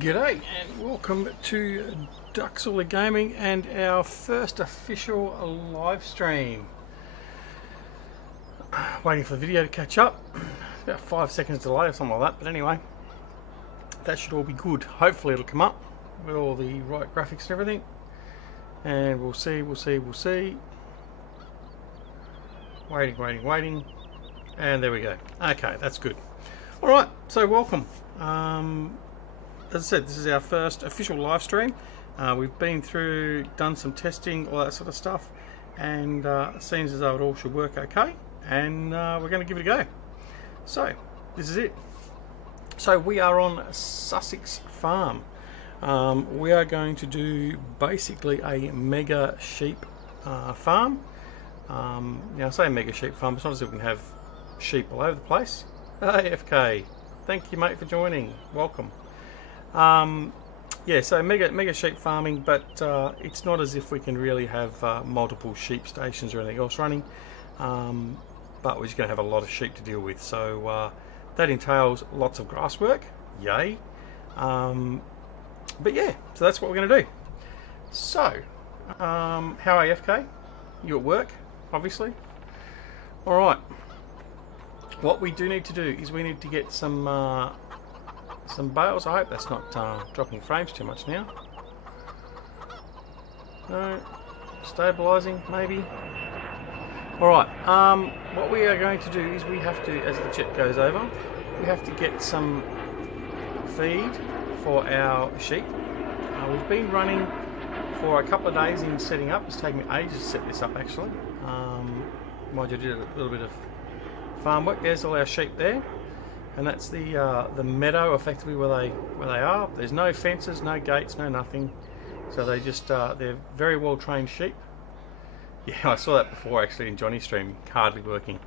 G'day and welcome to DoughBoy Gaming and our first official live stream. Waiting for the video to catch up. About 5 seconds delay or something like that, but anyway, that should all be good. Hopefully it'll come up with all the right graphics and everything, and we'll see. Waiting, and there we go. Okay, that's good. Alright, so welcome. As I said, this is our first official live stream. We've been through, done some testing, all that sort of stuff, and it seems as though it all should work okay, and we're going to give it a go. So, this is it. So we are on Sussex Farm. We are going to do basically a mega sheep farm. Now I say mega sheep farm, it's not as if we can have sheep all over the place. Hey FK, thank you mate for joining, welcome. Yeah, so mega sheep farming, but it's not as if we can really have multiple sheep stations or anything else running, but we're just going to have a lot of sheep to deal with, so that entails lots of grass work, yay. But yeah, so that's what we're going to do. So how are you FK? You at work, obviously? Alright, what we do need to do is we need to get some bales. I hope that's not dropping frames too much now. No, stabilizing maybe. Alright, what we are going to do is we have to, as the jet goes over, we have to get some feed for our sheep. We've been running for a couple of days in setting up. It's taken me ages to set this up actually. Mind you, I did a little bit of farm work. There's all our sheep there. And that's the meadow, effectively, where they are. There's no fences, no gates, no nothing. So they just they're very well trained sheep. Yeah, I saw that before actually in Johnny's stream, hardly working.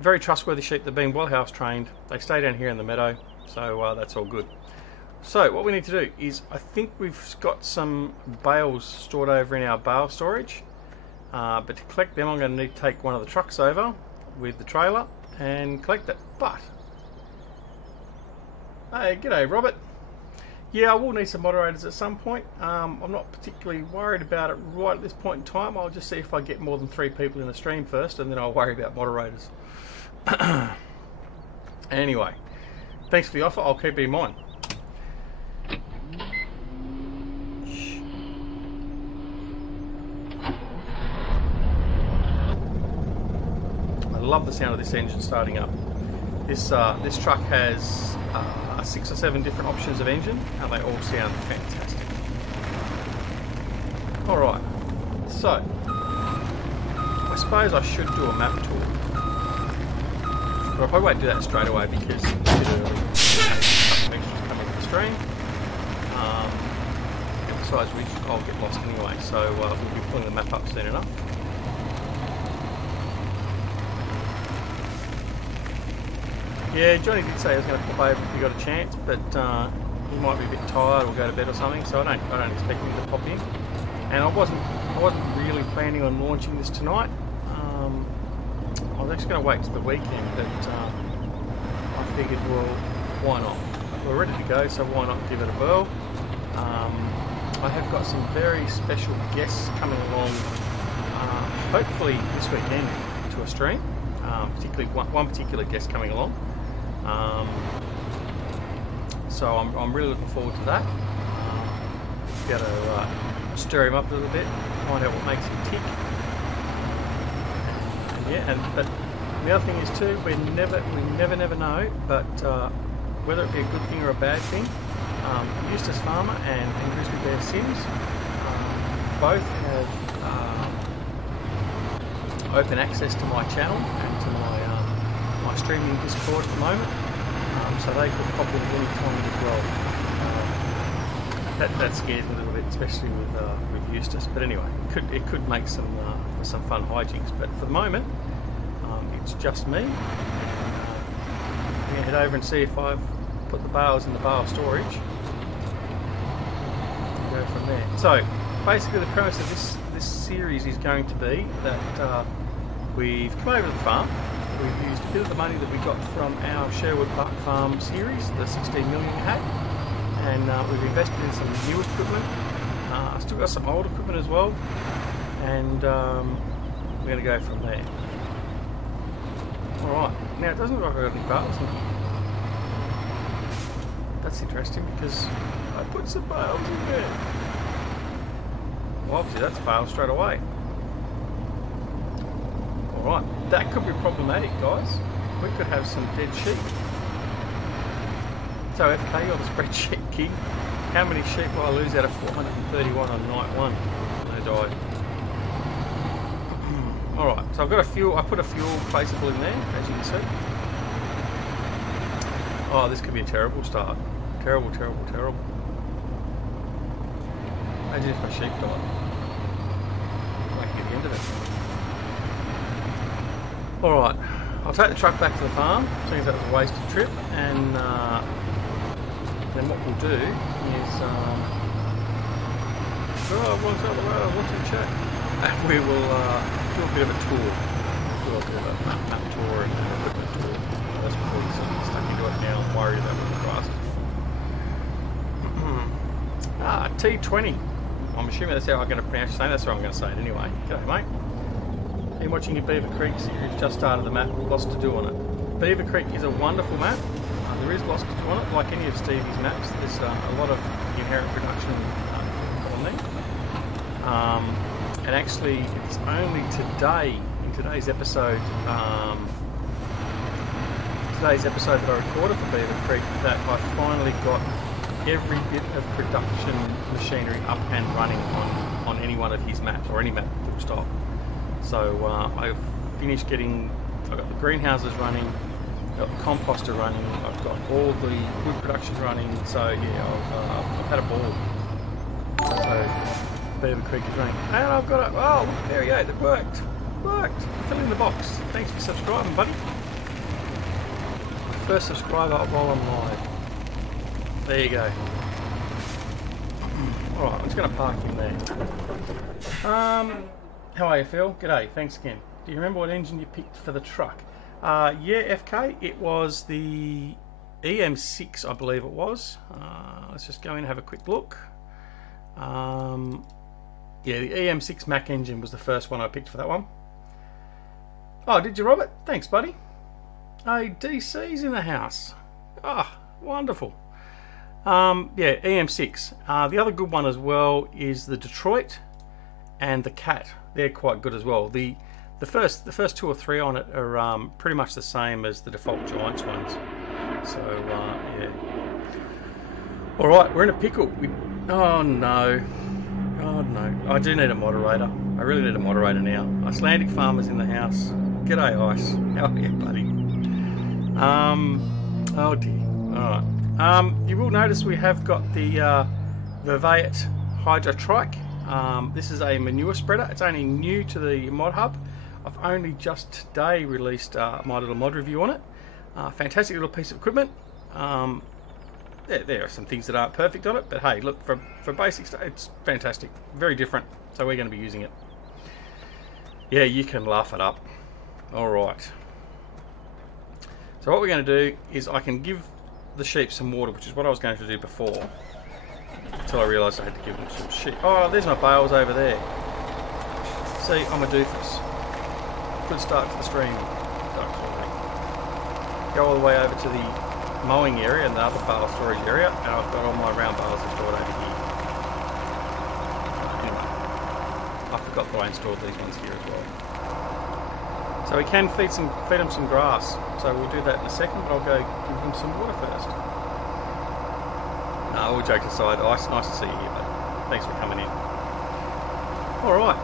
Very trustworthy sheep. They've been well house trained. They stay down here in the meadow, so that's all good. So what we need to do is, I think we've got some bales stored over in our bale storage. But to collect them, I'm going to need to take one of the trucks over with the trailer and collect it. But hey, g'day Robert. Yeah, I will need some moderators at some point. I'm not particularly worried about it right at this point in time. I'll just see if I get more than 3 people in the stream first, and then I'll worry about moderators. Anyway, thanks for the offer. I'll keep it in mind. I love the sound of this engine starting up. This truck has 6 or 7 different options of engine, and they all sound fantastic. Alright, so I suppose I should do a map tour, but I probably won't do that straight away because it's a bit early. Some extras coming to the stream, and besides which I'll get lost anyway, so we'll be pulling the map up soon enough. Yeah, Johnny did say he was going to pop over if he got a chance, but he might be a bit tired or go to bed or something, so I don't expect him to pop in. And I wasn't really planning on launching this tonight. I was actually going to wait till the weekend, but I figured, well, why not? We're ready to go, so why not give it a whirl? I have got some very special guests coming along, hopefully this weekend, to a stream. Particularly one particular guest coming along. So I'm really looking forward to that. Got to stir him up a little bit, find out what makes him tick. But the other thing is too, we never know, but whether it be a good thing or a bad thing, Eustace Pharmer and Grizzly Bear Sims both have open access to my channel and to my streaming Discord at the moment, so they could pop in at any time as well. That scares me a little bit, especially with Eustace. But anyway, it could make some for some fun hijinks. But for the moment, it's just me. I'm going to head over and see if I've put the bales in the bale storage. And go from there. So basically, the premise of this series is going to be that we've come over to the farm. We've used bit of the money that we got from our Sherwood Park Farm series, the 16 million we had, and we've invested in some new equipment. I still got some old equipment as well, and we're going to go from there. Alright, now it doesn't look like I've got any bales in here. That's interesting because I put some bales in there. Well, obviously that's failed straight away. Alright, that could be problematic, guys. We could have some dead sheep. So FK, you're the spreadsheet king. How many sheep will I lose out of 431 on night one? They died. Alright, so I've got a fuel, I put a fuel placeable in there, as you can see. Oh, this could be a terrible start. Terrible, terrible, terrible. Imagine if my sheep died. I can get the end of it. Alright, I'll take the truck back to the farm, seeing that was a wasted trip, and then what we'll do is, what's in chat? We will do a bit of a tour. Do a bit of a map tour and a equipment tour. That's before you sort of stuck into it now and worry about the price. T20. I'm assuming that's how I'm going to pronounce your name. That's what I'm going to say it anyway. G'day, mate. Been watching your Beaver Creek series, just started the map, lots to do on it. Beaver Creek is a wonderful map. There is lots to do on it, like any of Stevie's maps. There's a lot of inherent production on there. And actually, it's only today, in today's episode that I recorded for Beaver Creek, that I finally got every bit of production machinery up and running on any one of his maps, or any map full stop. So I've finished getting, I've got the greenhouses running, I've got the composter running, I've got all the wood production running, so yeah, I've had a ball. So Beaver Creek is running. And I've got it, oh, look, there we go, it worked. Fill in the box. Thanks for subscribing, buddy. First subscriber while I'm live. There you go. Alright, I'm just going to park in there. How are you, Phil? G'day, thanks again. Do you remember what engine you picked for the truck? Yeah, FK, it was the EM6, I believe it was. Let's just go in and have a quick look. Yeah, the EM6 Mac engine was the first one I picked for that one. Oh, did you, Robert? Thanks, buddy. Oh, DC's in the house. Ah, oh, wonderful. Yeah, EM6. The other good one as well is the Detroit and the Cat. They're quite good as well. The first two or three on it are pretty much the same as the default Giants ones. So yeah. All right, we're in a pickle. Oh no, I do need a moderator. I really need a moderator now. Icelandic Farmer's in the house. G'day, Ice. How are you, buddy? Oh dear. All right. You will notice we have got the Vervaet Hydro Trike. This is a manure spreader. It's only new to the mod hub. I've only just today released my little mod review on it. Fantastic little piece of equipment. There are some things that aren't perfect on it, but hey, look, for basic stuff, it's fantastic. Very different. So we're going to be using it. Yeah, you can laugh it up. All right. So what we're going to do is I can give the sheep some water, which is what I was going to do before, until I realised I had to give them some sheep. Oh, there's my bales over there. See, I'm a doofus. Good start to the stream. Go all the way over to the mowing area and the other bale storage area, and I've got all my round bales stored over here. Anyway, I forgot that I installed these ones here as well. So we can feed them some grass. So we'll do that in a second, but I'll go give them some water first. No, all jokes aside, Ice, nice to see you here, mate. Thanks for coming in. Alright.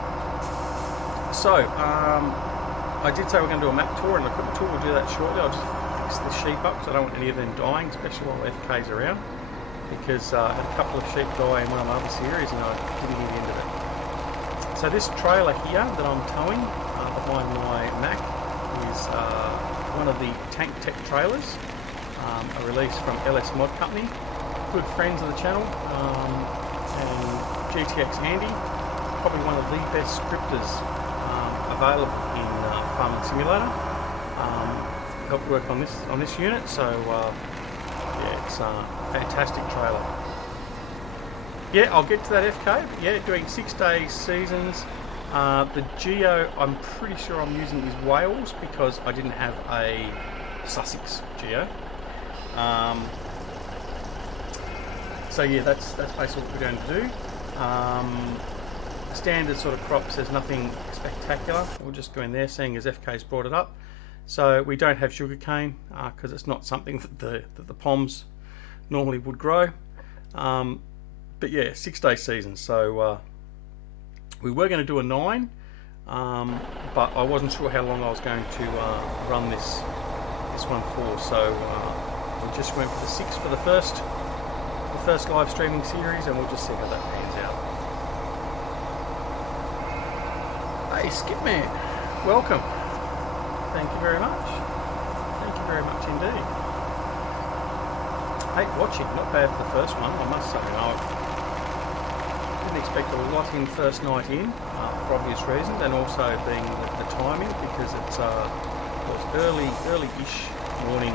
So, I did say we're going to do a map tour and equipment tour. We'll do that shortly. I'll just fix the sheep up because I don't want any of them dying, especially while FK's around. Because I had a couple of sheep die in one of my other series and I didn't get the end of it. So this trailer here that I'm towing behind my Mac is one of the Tank Tech trailers, a release from LS Mod Company. Good friends of the channel, and GTX Andy, probably one of the best scripters available in Farming Simulator. helped work on this unit. So yeah, it's a fantastic trailer. Yeah, I'll get to that FK. But yeah, doing 6-day seasons. The Geo, I'm pretty sure I'm using is Wales because I didn't have a Sussex Geo. So yeah, that's basically what we're going to do. Standard sort of crops, there's nothing spectacular. We'll just go in there, seeing as FK's brought it up. So we don't have sugarcane because it's not something that the POMs normally would grow. But yeah, 6-day season. So we were going to do a 9, but I wasn't sure how long I was going to run this one for. So we just went for the 6 for the first live streaming series, and we'll just see how that pans out. Hey, Skipman, welcome. Thank you very much. Thank you very much indeed. Hey, watching, not bad for the first one, I must say. I didn't expect a lot in first night in, for obvious reasons, and also being the timing, because it was early-ish morning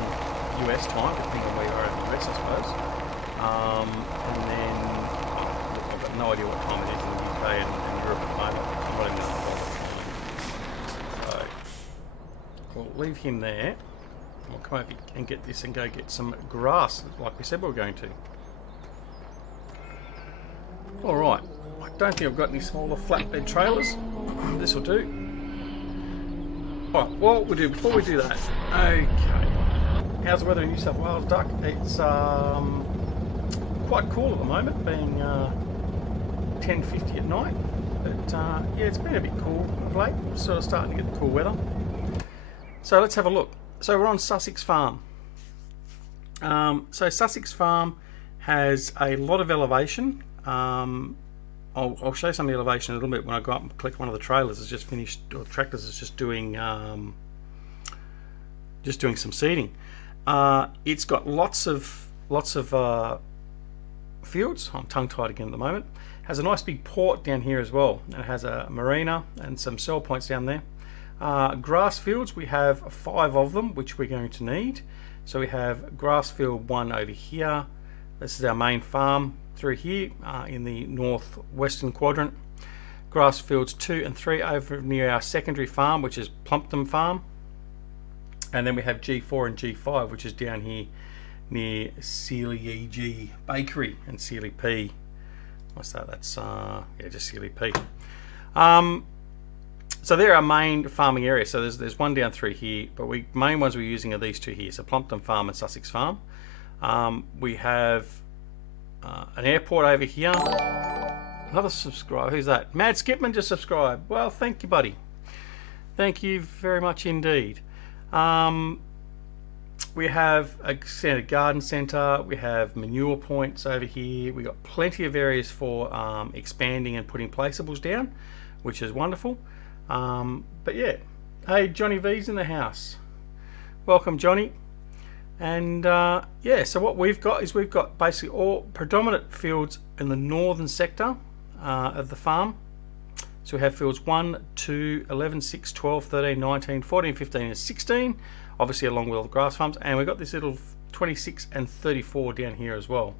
US time, depending on where you are in the US, I suppose. And then, look, I've got no idea what time it is in the UK and Europe at the moment. I'm not even going to bother. So, we'll leave him there. We'll come over and get this and go get some grass, like we said we were going to. Alright, I don't think I've got any smaller flatbed trailers. This will do. Alright, what we'll do before we do that, okay. How's the weather in New South Wales, Duck? It's quite cool at the moment, being 10:50 at night. But yeah, it's been a bit cool of late. Sort of starting to get the cool weather. So let's have a look. So we're on Sussex Farm. So Sussex Farm has a lot of elevation. I'll show you some of the elevation a little bit when I go up and click one of the trailers. It's just finished, or the tractors is just doing some seeding. It's got lots of fields. I'm tongue-tied again at the moment. Has a nice big port down here as well. And it has a marina and some sell points down there. Grass fields, we have 5 of them, which we're going to need. So we have grass field 1 over here. This is our main farm through here in the northwestern quadrant. Grass fields 2 and 3 over near our secondary farm, which is Plumpton Farm. And then we have G4 and G5, which is down here near Sealy EG Bakery and Sealy P. What's that? That's yeah, just Sealy P. So they're our main farming area. So there's one down through here, but main ones we're using are these 2 here. So Plumpton Farm and Sussex Farm. We have an airport over here. Another subscriber. Who's that? Mad Skipman just subscribed. Well, thank you, buddy. Thank you very much indeed. We have a standard garden centre. We have manure points over here. We got plenty of areas for expanding and putting placeables down, which is wonderful. But yeah, hey, Johnny V's in the house. Welcome, Johnny. And yeah, so what we've got is we've got basically all predominant fields in the northern sector of the farm. So we have fields 1, 2, 11, 6, 12, 13, 19, 14, 15 and 16, obviously along with all the grass farms, and we've got this little 26 and 34 down here as well.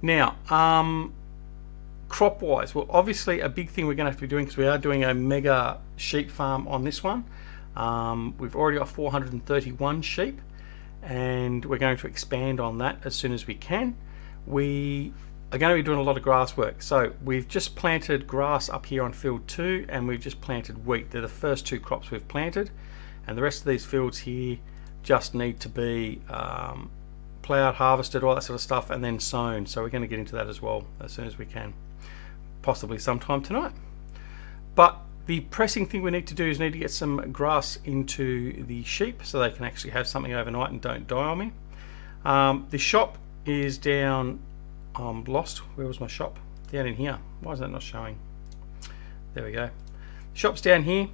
Now, crop wise, well, obviously a big thing we're going to have to be doing, because we are doing a mega sheep farm on this one. We've already got 431 sheep, and we're going to expand on that as soon as we can. We are going to be doing a lot of grass work. So we've just planted grass up here on field 2, and we've just planted wheat. They're the first 2 crops we've planted, and the rest of these fields here just need to be ploughed, harvested, all that sort of stuff, and then sown. So we're going to get into that as well as soon as we can, possibly sometime tonight. But the pressing thing we need to do is need to get some grass into the sheep so they can actually have something overnight and don't die on me. The shop is down, I'm lost, where was my shop? Down in here. Why is that not showing? There we go. Shop's down here.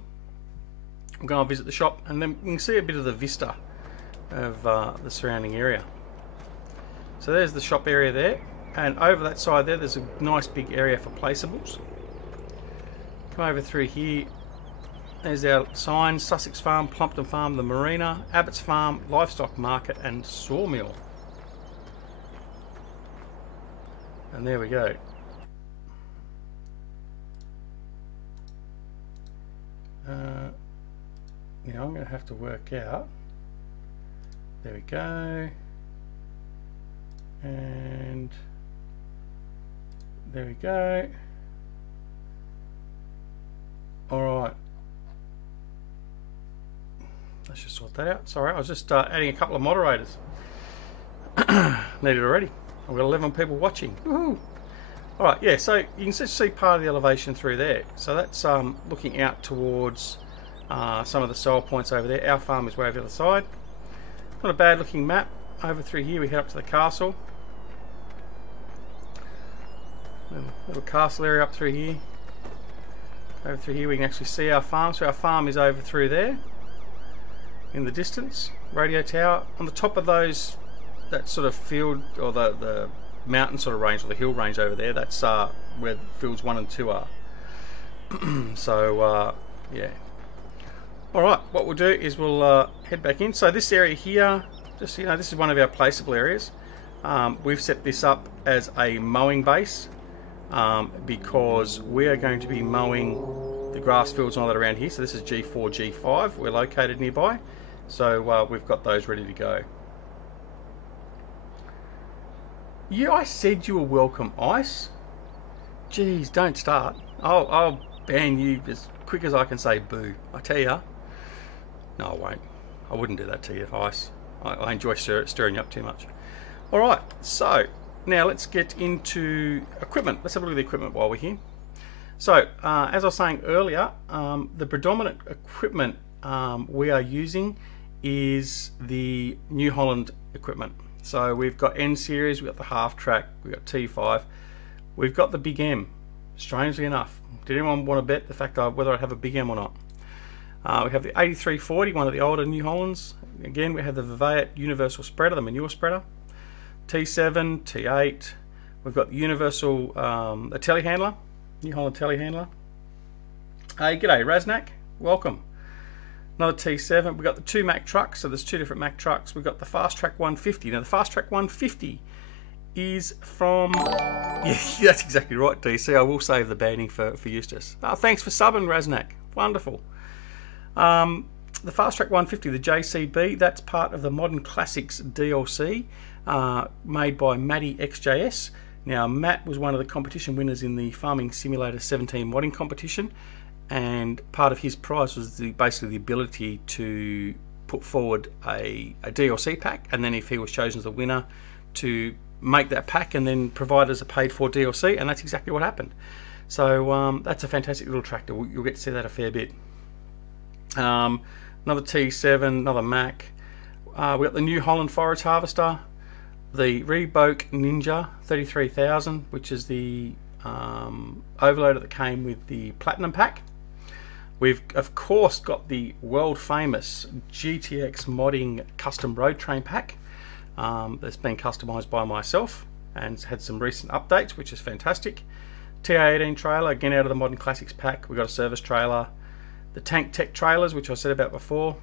I'm going to visit the shop, and then we can see a bit of the vista of the surrounding area. So there's the shop area there, and over that side there's a nice big area for placeables. Come over through here There's our signs: Sussex Farm, Plumpton Farm, the Marina, Abbott's Farm, Livestock Market, and Sawmill. And there we go. Now I'm going to have to work out. There we go. And there we go. Alright. Let's just sort that out. Sorry, I was just adding a couple of moderators. Needed already. I've got 11 people watching. Woohoo! Alright, yeah, so you can just see part of the elevation through there. So that's looking out towards some of the soil points over there. Our farm is way over the other side. Not a bad looking map. Over through here we head up to the castle. Little castle area up through here. Over through here we can actually see our farm. So our farm is over through there in the distance. Radio tower. On the top of those, that sort of field, or the mountain sort of range, or the hill range over there, that's where fields 1 and 2 are. So yeah. Alright, what we'll do is we'll head back in. So this area here, just this is one of our placeable areas. We've set this up as a mowing base because we are going to be mowing the grass fields and all that around here. So this is G4, G5. We're located nearby. So we've got those ready to go. Yeah, I said you were welcome, Ice. Jeez, don't start. I'll ban you as quick as I can say boo. I tell ya. No, I won't. I wouldn't do that to you, Ice. I enjoy stirring you up too much. Alright, so now let's get into equipment. Let's have a look at the equipment while we're here. So, as I was saying earlier, the predominant equipment we are using is the New Holland equipment. So we've got N series, we've got the half track, we've got T5, we've got the Big M. Strangely enough, did anyone want to bet the fact of whether I have a Big M or not? We have the 8340, one of the older New Hollands. Again, we have the Vivayat Universal Spreader, the manure spreader. T7, T8. We've got the Universal a telehandler, New Holland telehandler. Hey, g'day Raznak, welcome. Another T7. We've got the 2 Mack trucks, so there's 2 different Mack trucks. We've got the Fast Track 150. Now the Fast Track 150 is from... Yeah, that's exactly right, DC. I will save the banning for Eustace. Thanks for subbing, Raznak. Wonderful. The Fast Track 150, the JCB, that's part of the Modern Classics DLC made by Matty XJS. Now, Matt was one of the competition winners in the Farming Simulator 17 modding competition, and part of his prize was basically the ability to put forward a DLC pack, and then if he was chosen as the winner, to make that pack and then provide as a paid for DLC, and that's exactly what happened. So that's a fantastic little tractor. You'll get to see that a fair bit. Another T7, another Mack. We've got the New Holland Forage Harvester, the Reebok Ninja 33,000, which is the overloader that came with the Platinum pack. We've of course got the world famous GTX modding custom road train pack that's been customized by myself and had some recent updates, which is fantastic. TA18 trailer, again out of the Modern Classics pack. We've got a service trailer. The Tank Tech trailers, which I said about before.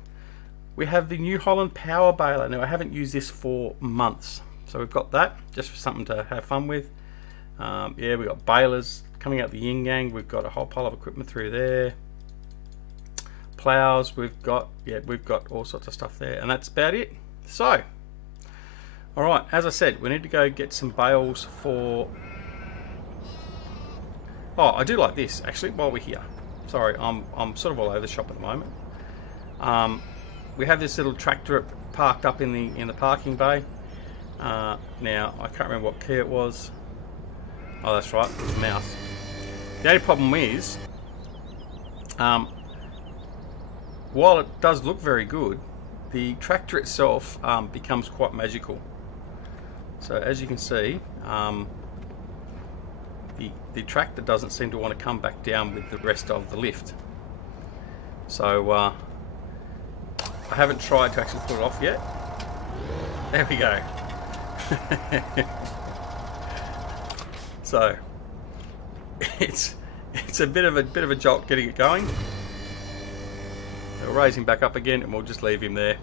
We have the New Holland power baler. Now I haven't used this for months, so we've got that just for something to have fun with. Yeah, we've got balers coming out the yin yang. We've got a whole pile of equipment through there. Plows, we've got all sorts of stuff there, and that's about it. So, all right, as I said, we need to go get some bales for... Oh, I do like this actually. While we're here, sorry, I'm sort of all over the shop at the moment. We have this little tractor parked up in the parking bay. Now I can't remember what key it was. Oh, that's right, it's a mouse. The only problem is, while it does look very good, the tractor itself becomes quite magical. So as you can see, the tractor doesn't seem to want to come back down with the rest of the lift. So I haven't tried to actually put it off yet. There we go. So it's a bit of a jolt getting it going. we'll raise him back up again and we'll just leave him there.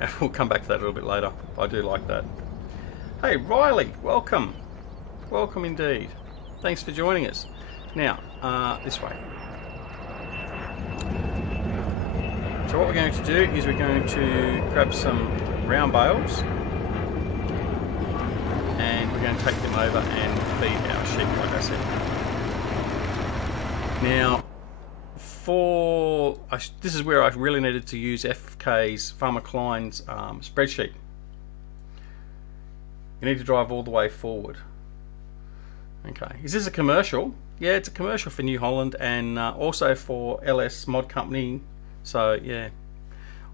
And we'll come back to that a little bit later. I do like that. Hey Riley, welcome. Welcome indeed. Thanks for joining us. Now, this way. So what we're going to do is we're going to grab some round bales and we're going to take them over and feed our sheep, like I said. Now, this is where I really needed to use FK's Farmer Klein's spreadsheet. You need to drive all the way forward. Okay, is this a commercial? Yeah, it's a commercial for New Holland and also for LS Mod Company. So yeah,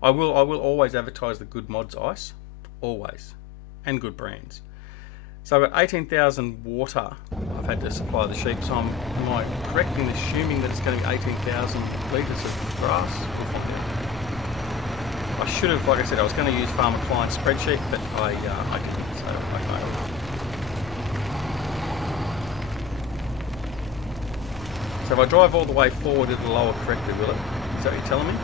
I will always advertise the good mods ice, always, and good brands. So I've got 18,000 water I've had to supply the sheep. So am I correct in assuming that it's going to be 18,000 litres of grass? I should have, like I said, I was going to use Farmer Klein's spreadsheet, but I didn't, so I failed. So if I drive all the way forward, it'll lower correctly, will it? Is that what you're telling me?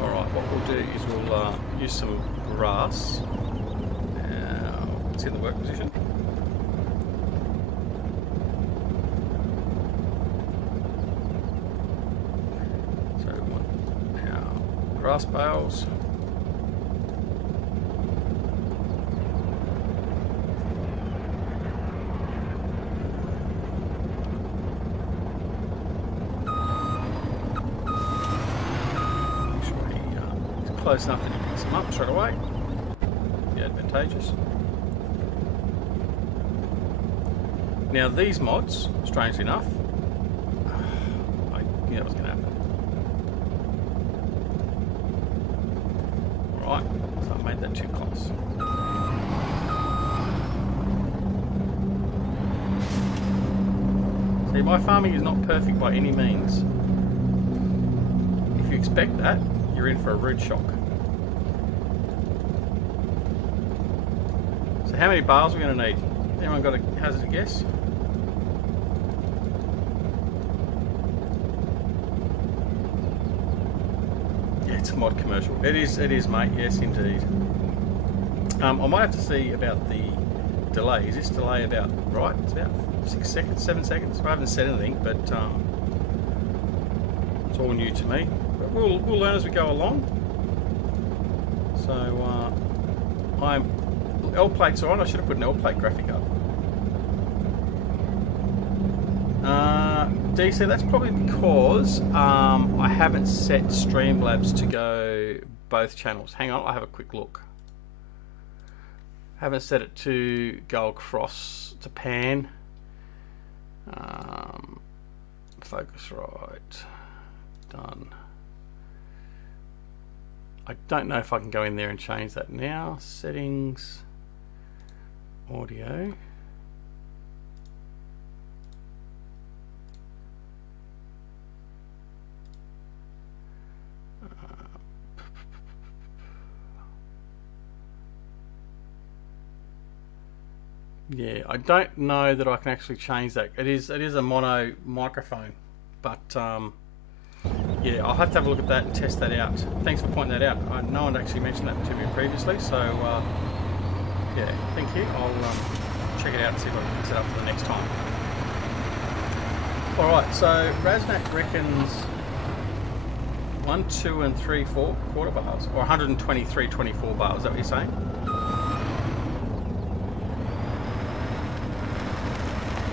Alright, what we'll do is we'll use some grass. It's in the work position. So we want our grass bales. Close enough that you pick them up straight away. Be advantageous. Now these mods, strangely enough, I knew that was going to happen. Alright, so I made that too close. See, my farming is not perfect by any means. If you expect that, you're in for a rude shock. So how many bales are we going to need? Anyone got a hazard guess? Yeah, it's a mod commercial. It is, mate. Yes, indeed. I might have to see about the delay. Is this delay about right? It's about 6 seconds, 7 seconds. I haven't said anything, but it's all new to me. But we'll learn as we go along. So L plates are on. I should have put an L plate graphic up. DC, that's probably because I haven't set Streamlabs to go both channels. Hang on, I'll have a quick look. Haven't set it to go across to pan. Focus right. Done. I don't know if I can go in there and change that now. Settings. Audio. Yeah, I don't know that I can actually change that. It is a mono microphone, but yeah, I'll have to have a look at that and test that out. Thanks for pointing that out. No one actually mentioned that to me previously, so yeah, thank you. I'll check it out and see if I can fix it up for the next time. Alright, so Raznak reckons 1, 2 and 3, 4 quarter bars, or 123, 24 bars, is that what you're saying?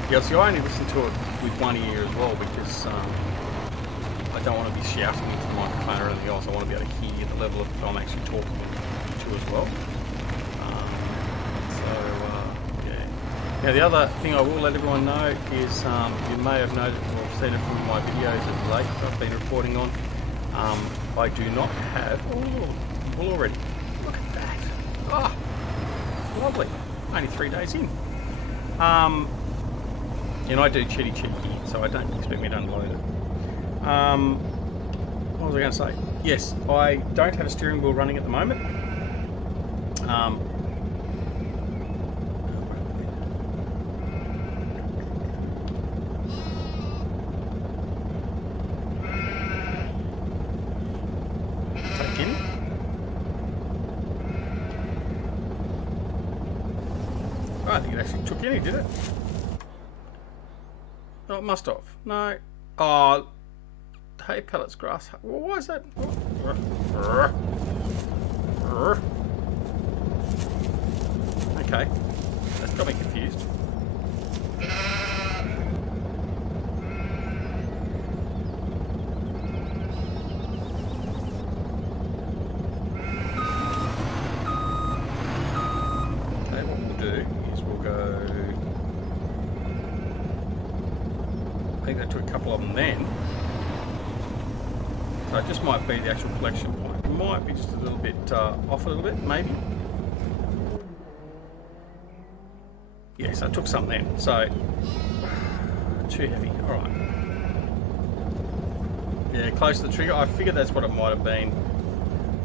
Yeah, so I only listen to it with one ear as well because I don't want to be shouting into the microphone or anything else. I want to be able to hear the level of I'm actually talking to as well. Yeah. Now the other thing I will let everyone know is you may have noted or seen it from my videos of late I've been reporting on. I do not have wool already. Look at that. Oh, lovely. Only 3 days in. And I do chitty here, so I don't expect me to unload it. What was I going to say? Yes, I don't have a steering wheel running at the moment. it actually took any, did it? Oh, it must have. No. Oh, hay pellets, grass. Well, why is that? Okay, that's got me confused. I think that took a couple of them then. So it just might be the actual collection point. It might be just a little bit off a little bit, maybe. Yes, I took some then. So too heavy. Alright. Yeah, close to the trigger. I figured that's what it might have been.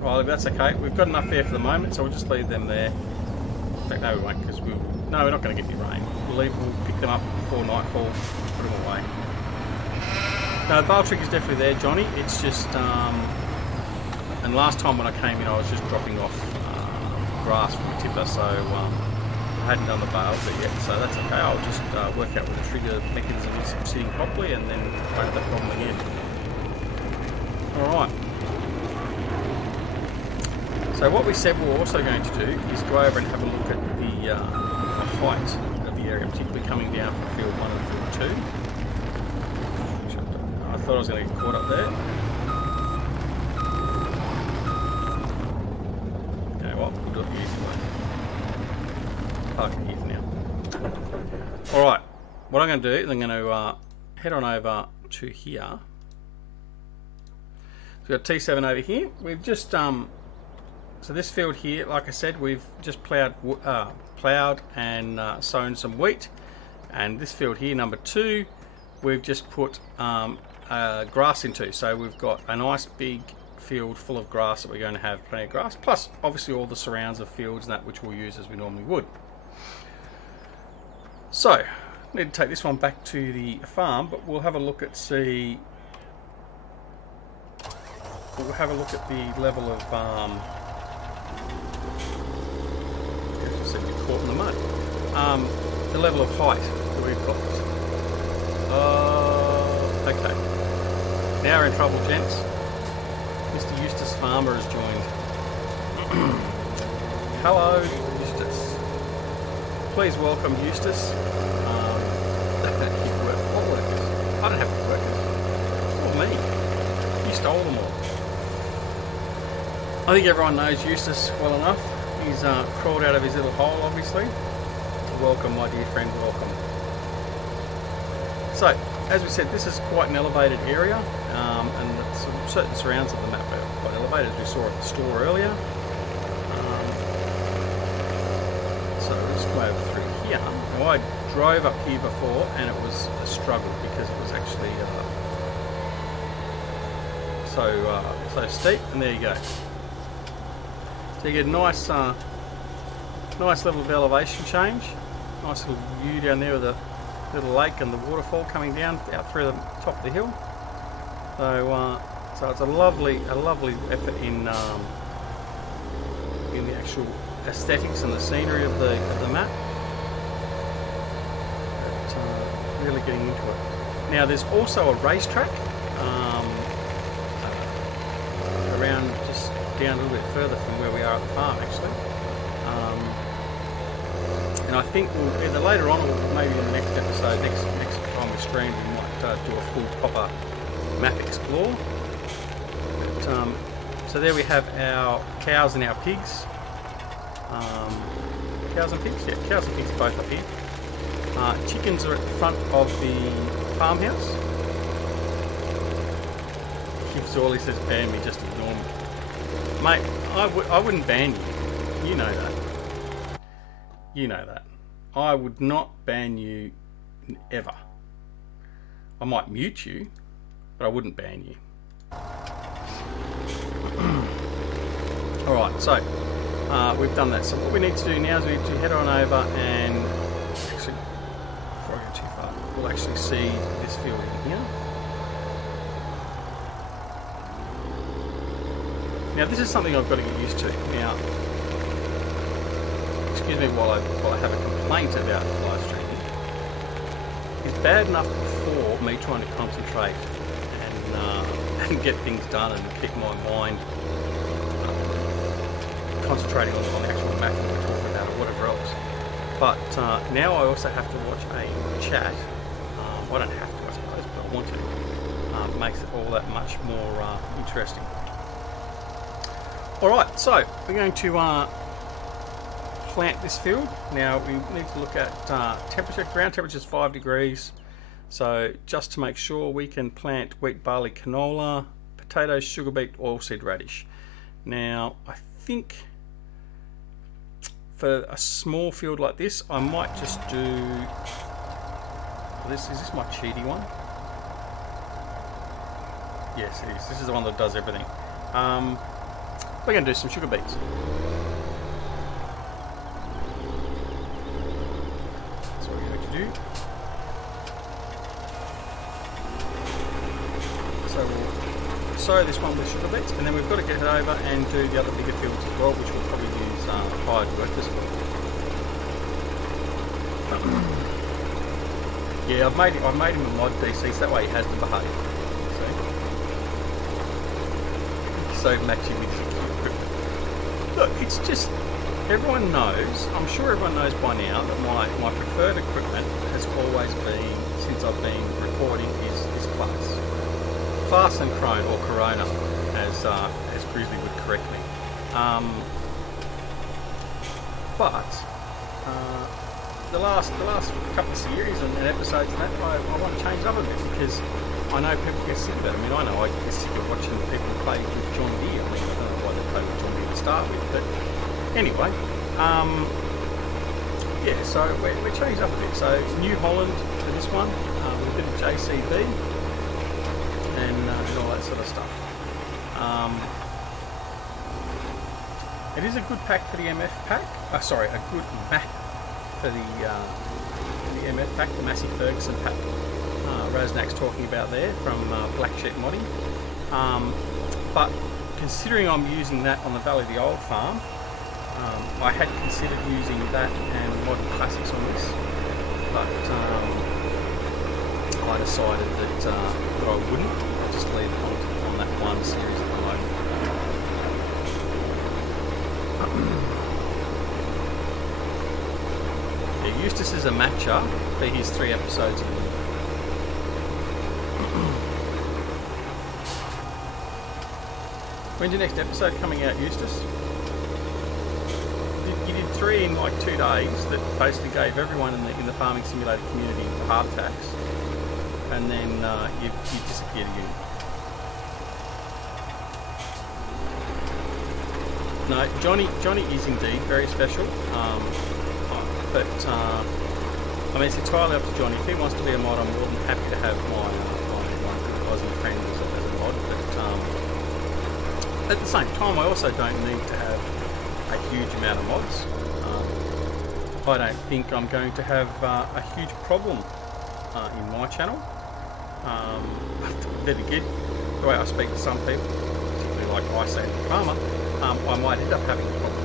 Right, that's okay. We've got enough there for the moment, so we'll just leave them there. In fact, no, we won't, because we're not going to get any rain. We'll pick them up before nightfall, put them away. No, the bail trick is definitely there, Johnny. It's just, and last time when I came in, I was just dropping off grass from the tipper, so I hadn't done the bail bit yet, so that's okay. I'll just work out what the trigger mechanism is sitting properly, and then won't have that problem again. Alright. So what we said we're also going to do is go over and have a look at the height of the area, particularly coming down from field 1 and field 2. I thought I was going to get caught up there. Okay, well, we'll do it the easy way. Park it here for now. Alright, what I'm going to do is I'm going to head on over to here. So we've got T7 over here. We've just, so this field here, like I said, we've just ploughed and sown some wheat. And this field here, number 2, we've just put grass into. So we've got a nice big field full of grass that we're going to have plenty of grass, plus obviously all the surrounds of fields and that which we'll use as we normally would. So need to take this one back to the farm, but we'll have a look at the level of caught in the mud. The level of height that we've got. Okay. Now we're in trouble, gents. Mr. Eustace Pharmer has joined. Hello, Eustace. Please welcome Eustace. What workers? I don't have any workers. Or me. You stole them all. I think everyone knows Eustace well enough. He's crawled out of his little hole, obviously. Welcome, my dear friend, welcome. So, as we said, this is quite an elevated area, and certain surrounds of the map are quite elevated, as we saw at the store earlier. So we'll just go over through here. Now, I drove up here before, and it was a struggle because it was actually so steep. And there you go. So you get a nice level of elevation change. Nice little view down there with the little lake and the waterfall coming down out through the top of the hill. So it's a lovely effort in the actual aesthetics and the scenery of the map. But, really getting into it. Now there's also a racetrack around just down a little bit further from where we are at the farm, actually. And I think we'll either later on or maybe in the next episode, next time we stream, we might do a full proper map explore. But, so there we have our cows and our pigs. Cows and pigs? Yeah, cows and pigs are both up here. Chickens are at the front of the farmhouse. If Zorley says ban me, just ignore me. Mate, I wouldn't ban you. You know that. You know that. I would not ban you ever. I might mute you, but I wouldn't ban you. Alright, so we've done that. So what we need to do now is we need to head on over and actually, before I go too far, we'll actually see this field in here. Now this is something I've got to get used to. Now, excuse me while I have a complaint about the live stream, is bad enough before me trying to concentrate and get things done and keep my mind concentrating on the actual map that we're talking about or whatever else. But now I also have to watch a chat. I don't have to, I suppose, but I want to. Makes it all that much more interesting. Alright, so we're going to plant this field. Now we need to look at temperature. Ground temperature is 5 degrees. So just to make sure, we can plant wheat, barley, canola, potatoes, sugar beet, oilseed radish. Now I think for a small field like this, I might just do this. Is this my cheaty one? Yes, it is. This is the one that does everything. We're going to do some sugar beets. That's what we're going to do. So we'll sow this one with sugar beets, and then we've got to get it over and do the other bigger fields as well, which we'll probably use hired workers for. Yeah, I've made him a mod DC, so that way he has to behave. See? So matching with equipment. Look, it's just, everyone knows, I'm sure everyone knows by now that my preferred equipment has always been, since I've been recording, is Class. Class and Chrome, or Corona, as Grizzly would correct me. But the last couple of series and episodes and that, I want to change up a bit, because I know people get sick of it. I mean, I know I get sick of watching people play with John Deere. I mean, I don't know why they play with John Deere to start with, but anyway, yeah, so we're changing up a bit. So New Holland for this one, a bit of JCB and all that sort of stuff. It is a good pack for the MF pack. Sorry, a good map for the MF pack, the Massey Ferguson pack. Raznak's talking about there from Black Sheep Modding. But considering I'm using that on the Valley of the Old Farm, I had considered using that and Modern Classics on this, but I decided that I wouldn't. I'll just leave it on that one series at the moment. Yeah, Eustace is a matcher for his 3 episodes a week. When's your next episode coming out, Eustace? You did 3 in like 2 days that basically gave everyone in the farming simulator community heart attacks, and then you disappeared again. No, Johnny is indeed very special, but I mean, it's entirely up to Johnny. If he wants to be a mod, I'm more than happy to have my Aussie friend as a mod, but at the same time, I also don't need to have a huge amount of mods. I don't think I'm going to have a huge problem in my channel. Then again, the way I speak to some people, particularly like Icelandic Farmer, I might end up having a problem.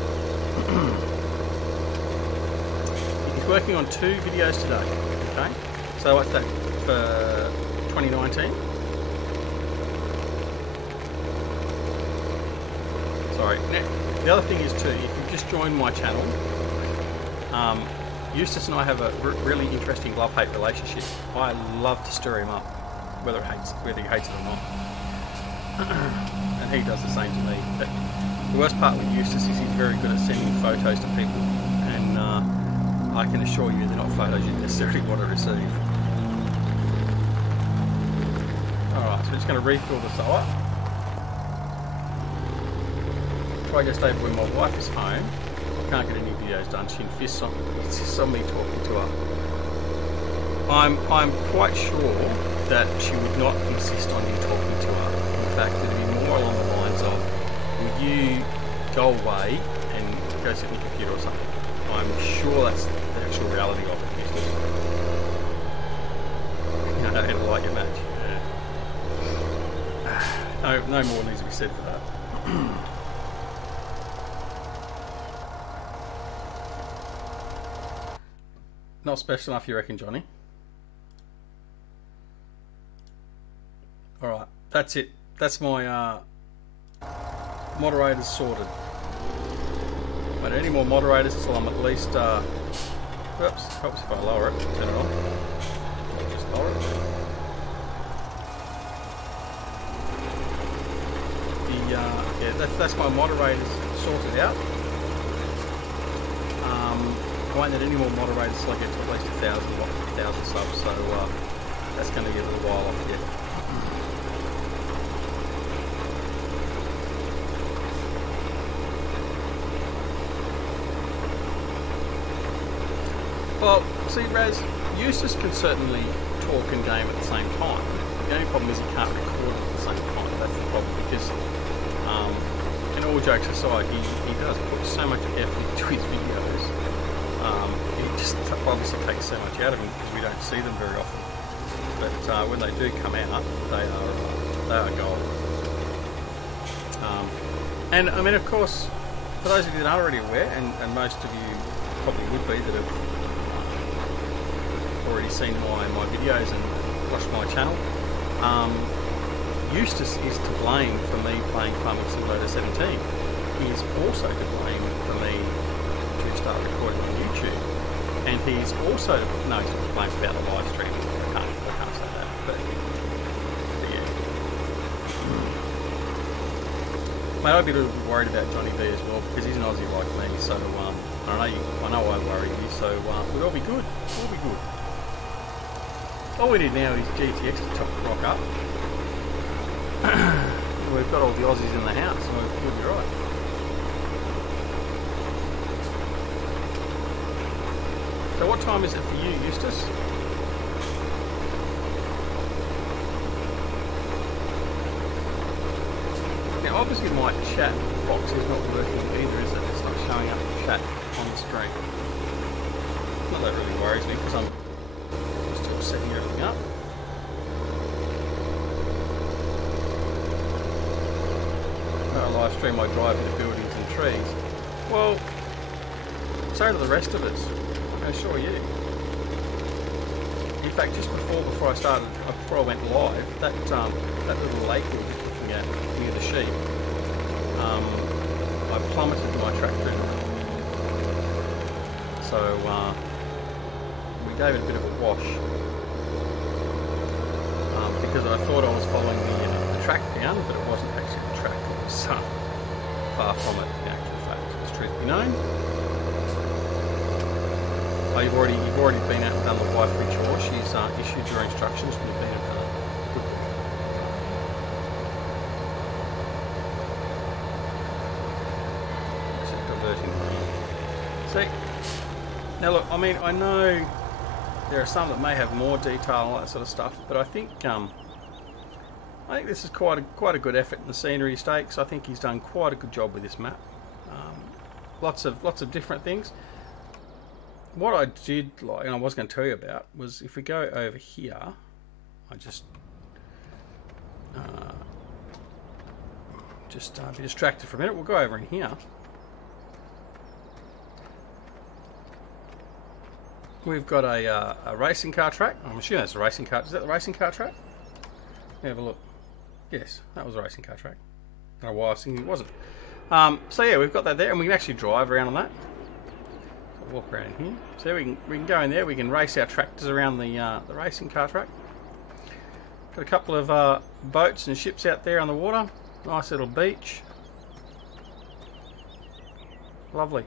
He's working on 2 videos today. Okay, so what's that for 2019? Sorry. Now, the other thing is too, if you've just joined my channel, Eustace and I have a really interesting love-hate relationship. I love to stir him up, whether he hates it or not, and he does the same to me. But the worst part with Eustace is he's very good at sending photos to people, and I can assure you they're not photos you necessarily want to receive. Alright, so we're just going to refill the solar. Try just over when my wife is home. I can't get any videos done. She insists on me talking to her. I'm quite sure that she would not insist on you talking to her. In fact, it would be more along the lines of, would you go away and go sit on your computer or something? I'm sure that's the actual reality of it. You know how to light your match. Yeah. No more needs to be said for that. Not special enough, you reckon, Johnny? Alright, that's it. That's my moderators sorted. Won't any more moderators till I'm at least... oops, helps if I lower it. Turn it on. I'll just lower it. Yeah, that's my moderators sorted out. I won't need any more moderators till I get to at least 1,000 subs, so that's going to get a little while off yet. Well, see, Raz, Eustace can certainly talk and game at the same time. The only problem is he can't record at the same time. That's the problem, because, in all jokes aside, he does put so much effort into his videos. It just obviously takes so much out of him because we don't see them very often. But when they do come out, they are gold. And I mean, of course, for those of you that aren't already aware, and most of you probably would be that have already seen my videos and watched my channel, Eustace is to blame for me playing Farming Simulator 17. He is also to blame for me to start recording on YouTube. And he's also to blame about the live stream. I can't say that, but yeah. Mate, I'd be a little bit worried about Johnny B as well, because he's an Aussie like me, so I know I worry you, so we'll all be good. We'll be good. All we need now is GTX to rock up. We've got all the Aussies in the house, and we'll be right. So what time is it for you, Eustace? Now obviously my chat box is not working either, is it? It's not showing up chat on the screen. Not that really worries me, because I'm still setting everything up. I live stream, I drive into buildings and trees. Well, so do the rest of us. I assure you. In fact, just before I went live, that little lake we were just looking at near the sheep, I plummeted my tractor in it. So we gave it a bit of a wash because I thought I was following the track down, but it wasn't actually the track. It was far from it, in actual fact. As truth be known. Oh, you've already been out and done the wife chore. She's issued your instructions. We've been and done it. Good. Except diverting the See, now look, I mean, I know there are some that may have more detail and all that sort of stuff, but I think this is quite a good effort in the scenery stakes. I think he's done quite a good job with this map. Lots of different things. What I did like, and I was going to tell you about, was if we go over here, I just be distracted for a minute. We'll go over in here. We've got a racing car track. I'm assuming that's a racing car. Is that the racing car track? Have a look. Yes, that was a racing car track. I don't know why I was thinking it wasn't. So yeah, we've got that there, and we can actually drive around on that. So walk around here. So we can go in there. We can race our tractors around the racing car track. Got a couple of boats and ships out there on the water. Nice little beach. Lovely.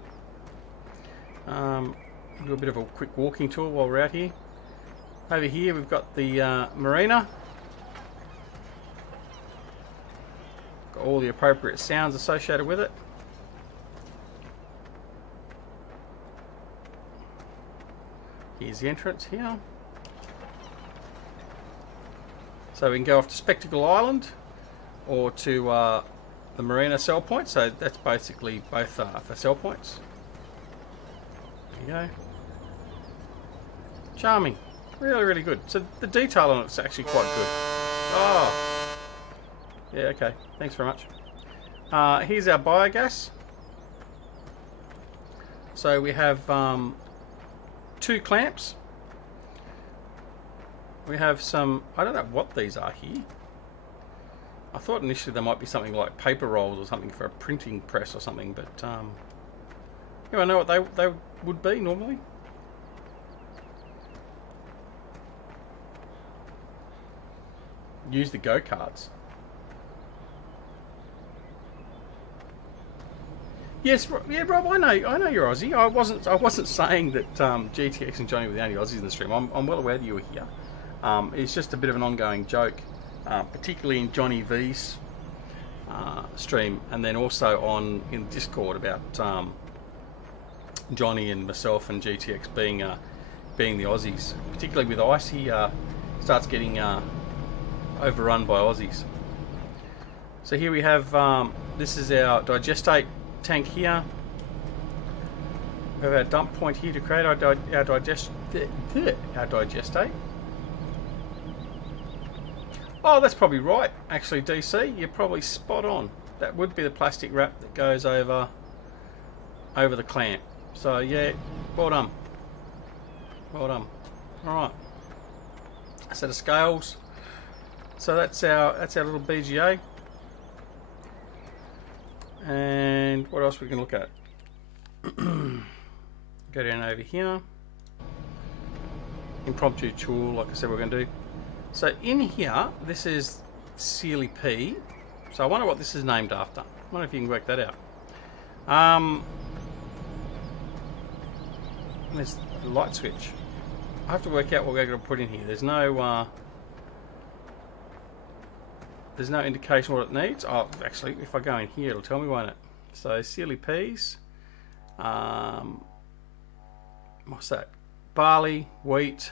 Do a bit of a quick walking tour while we're out here. Over here we've got the marina. Got all the appropriate sounds associated with it. Here's the entrance here. So we can go off to Spectacle Island or to the marina sell point. So that's basically both for sell points. There you go. Charming. Really, really good. So the detail on it's actually quite good. Oh. Yeah, okay. Thanks very much. Here's our biogas. So we have 2 clamps. We have some, I don't know what these are here. I thought initially they might be something like paper rolls or something for a printing press or something, but yeah, I know what they would be normally. Use the go-karts. Yes, yeah, Rob. I know you're Aussie. I wasn't saying that GTX and Johnny were the only Aussies in the stream. I'm well aware that you were here. It's just a bit of an ongoing joke, particularly in Johnny V's stream, and then also in Discord about Johnny and myself and GTX being the Aussies. Particularly with Ice, he starts getting overrun by Aussies. So here we have this is our digestate tank here. We have our dump point here to create our digestate. Oh, that's probably right. Actually, DC, you're probably spot on. That would be the plastic wrap that goes over the clamp. So yeah, well done. Well done. All right. A set of scales. So that's our little BGA. And what else we can look at? Go down over here. Impromptu tool, like I said, we're going to do. So in here, this is Sealy P. So I wonder what this is named after. I wonder if you can work that out. There's the light switch. I have to work out what we're going to put in here. There's no indication what it needs. Oh, actually, if I go in here, it'll tell me, won't it? So Sealy P's. What's that? Barley, wheat.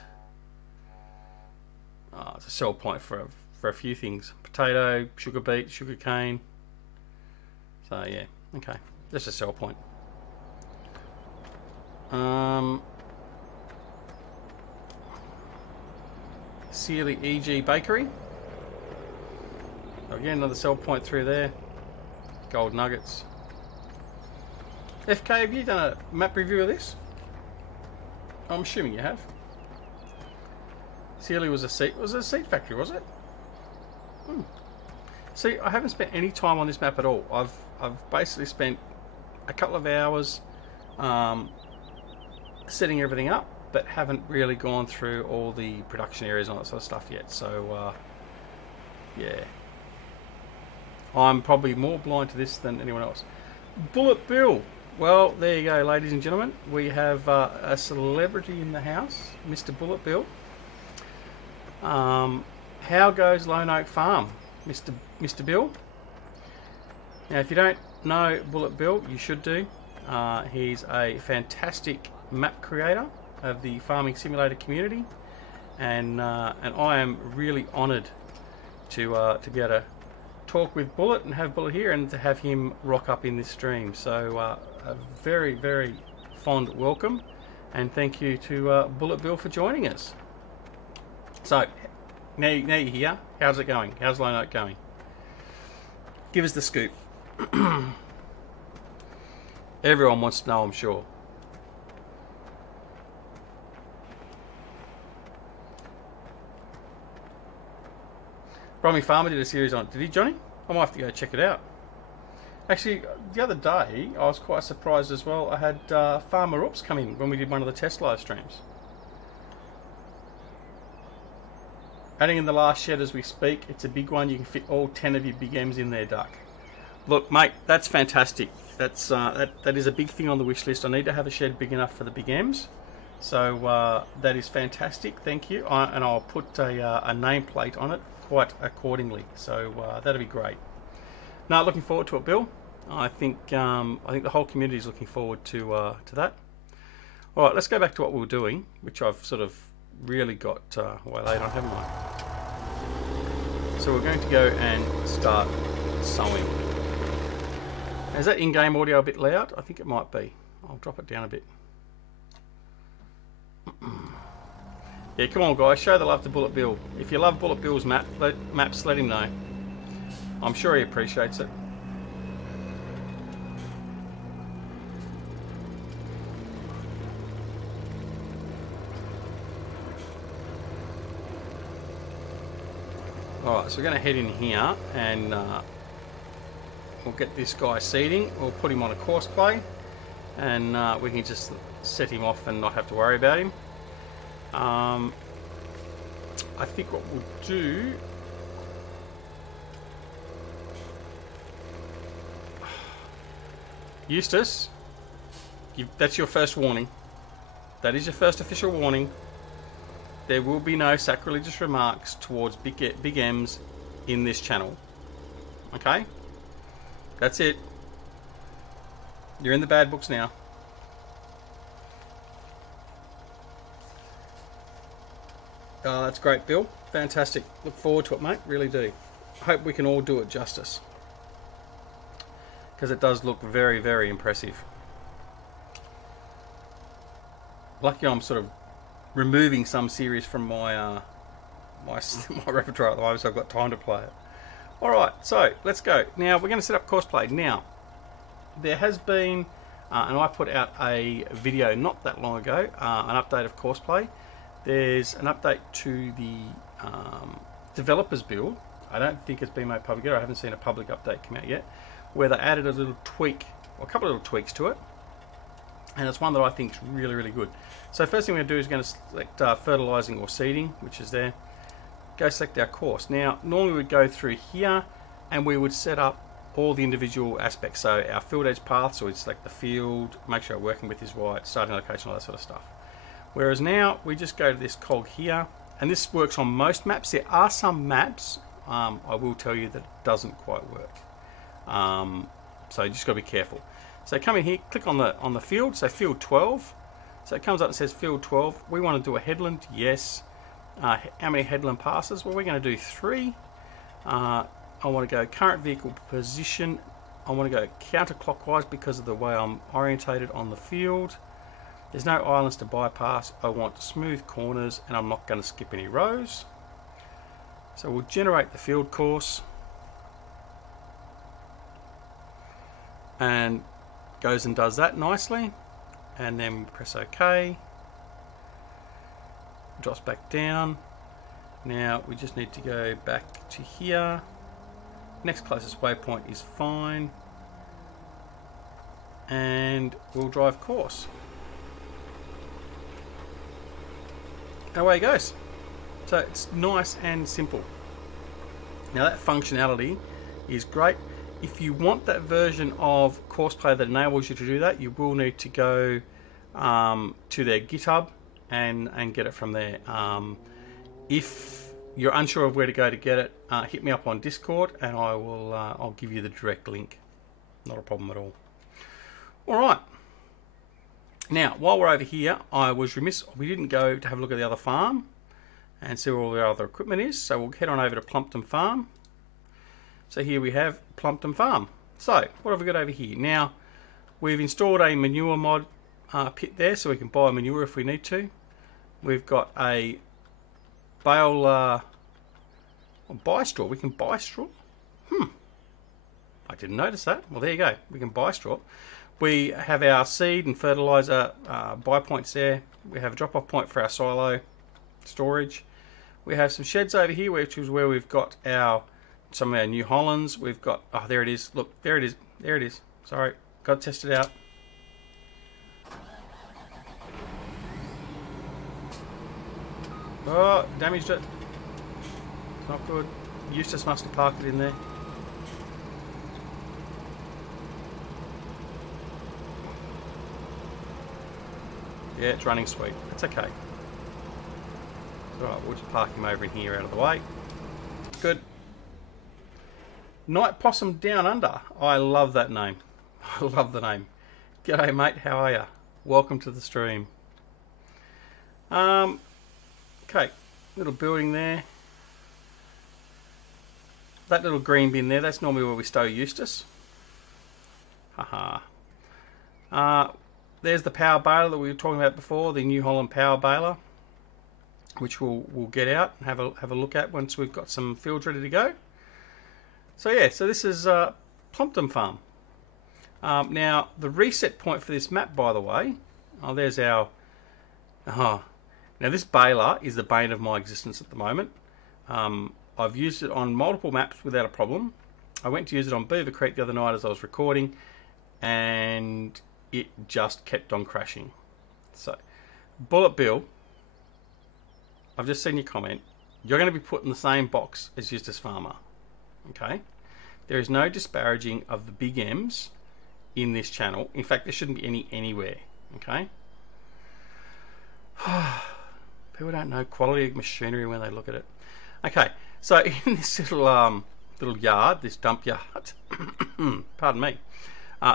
Oh, it's a sell point for a few things. Potato, sugar beet, sugar cane. So yeah, okay, just a sell point. Sealy EG Bakery. Again, another sell point through there. Gold nuggets. FK, have you done a map review of this? I'm assuming you have. Sealy was a seat factory, was it? See, I haven't spent any time on this map at all. I've basically spent a couple of hours setting everything up, but haven't really gone through all the production areas and all that sort of stuff yet. So yeah, I'm probably more blind to this than anyone else. Bullet Bill. Well, there you go, ladies and gentlemen. We have a celebrity in the house, Mr. Bullet Bill. How goes Lone Oak Farm, Mr. Bill? Now, if you don't know Bullet Bill, you should do. He's a fantastic map creator of the farming simulator community, and I am really honoured to be able to talk with Bullet and have Bullet here, and to have him rock up in this stream. So a very, very fond welcome, and thank you to Bullet Bill for joining us. So now you're here. How's it going? How's Lone Oak going? Give us the scoop. Everyone wants to know, I'm sure. Brummie Farmer did a series on it. Did he, Johnny? I might have to go check it out. Actually, the other day, I was quite surprised as well. I had Farmer Oops come in when we did one of the test live streams. Adding in the last shed as we speak. It's a big one. You can fit all 10 of your big M's in there, Duck. Look, mate, that's fantastic. That's that is a big thing on the wish list. I need to have a shed big enough for the big M's. So that is fantastic. Thank you. And I'll put a nameplate on it quite accordingly. So that'll be great. Now, looking forward to it, Bill. I think the whole community is looking forward to that. All right, let's go back to what we were doing, which I've sort of really got waylaid on, haven't I? So we're going to go and start sowing. Is that in-game audio a bit loud? I think it might be. I'll drop it down a bit. Yeah, come on, guys, show the love to Bullet Bill. If you love Bullet Bill's maps, let him know. I'm sure he appreciates it. Alright, so we're going to head in here and we'll get this guy seeding. We'll put him on a course play and we can just set him off and not have to worry about him. I think what we'll do... Eustace, that's your first warning. That is your first official warning. There will be no sacrilegious remarks towards Big M's in this channel. Okay? That's it. You're in the bad books now. Oh, that's great, Bill. Fantastic. Look forward to it, mate. Really do. Hope we can all do it justice. Because it does look very, very impressive. Lucky I'm sort of removing some series from my my repertoire at the moment, so I've got time to play it. Alright, so let's go. Now we're going to set up course play. Now, there has been, and I put out a video not that long ago, an update of course play. There's an update to the developers build. I don't think it's been made public yet. I haven't seen a public update come out yet, where they added a little tweak, or a couple of little tweaks to it. And it's one that I think is really, really good. So first thing we're going to do is going to select fertilising or seeding, which is there. Go select our course. Now, normally we'd go through here and we would set up all the individual aspects. So our field edge path, so we'd select the field, make sure our working width is right, starting location, all that sort of stuff. Whereas now, we just go to this cog here, and this works on most maps. There are some maps, I will tell you, that it doesn't quite work. So you just got to be careful. So come in here, click on the field, so field 12. So it comes up and says field 12. We want to do a headland, yes. How many headland passes? Well, we're going to do 3. I want to go current vehicle position. I want to go counterclockwise because of the way I'm orientated on the field. There's no islands to bypass. I want smooth corners, and I'm not going to skip any rows. So we'll generate the field course. And goes and does that nicely, and then press OK. Drops back down. Now we just need to go back to here. Next closest waypoint is fine, and we'll drive course. Away it goes. So it's nice and simple. Now that functionality is great. If you want that version of Courseplay that enables you to do that, you will need to go to their GitHub and get it from there. If you're unsure of where to go to get it, hit me up on Discord and I will I'll give you the direct link. Not a problem at all. Alright. Now, while we're over here, I was remiss, we didn't go to have a look at the other farm and see where all the other equipment is. So we'll head on over to Plumpton Farm. So here we have Plumpton Farm. So what have we got over here? Now we've installed a manure mod pit there, so we can buy manure if we need to. We've got a bale buy straw. We can buy straw. I didn't notice that. Well, there you go. We can buy straw. We have our seed and fertilizer buy points there. We have a drop-off point for our silo storage. We have some sheds over here, which is where we've got some of our New Hollands. We've got, oh, there it is. Look, there it is. There it is. Sorry, got to test it out. Oh, damaged it. It's not good. Eustace must have parked it in there. Yeah, it's running sweet. It's okay. Alright, we'll just park him over in here out of the way. Good. Night Possum Down Under. I love that name. I love the name. G'day mate, how are ya? Welcome to the stream. Okay, little building there. That little green bin there, that's normally where we stow Eustace. Haha. There's the power baler that we were talking about before, the New Holland power baler, which we'll get out and have a look at once we've got some fields ready to go. So yeah, so this is Plumpton Farm. Now the reset point for this map, by the way, there's our. Now this baler is the bane of my existence at the moment. I've used it on multiple maps without a problem. I went to use it on Beaver Creek the other night as I was recording, and it just kept on crashing. So, Bullet Bill, I've just seen your comment. You're going to be put in the same box as Eustace Pharmer. Okay? There is no disparaging of the big M's in this channel. In fact, there shouldn't be any anywhere. Okay? People don't know quality of machinery when they look at it. Okay, so in this little yard, this dump yard, pardon me,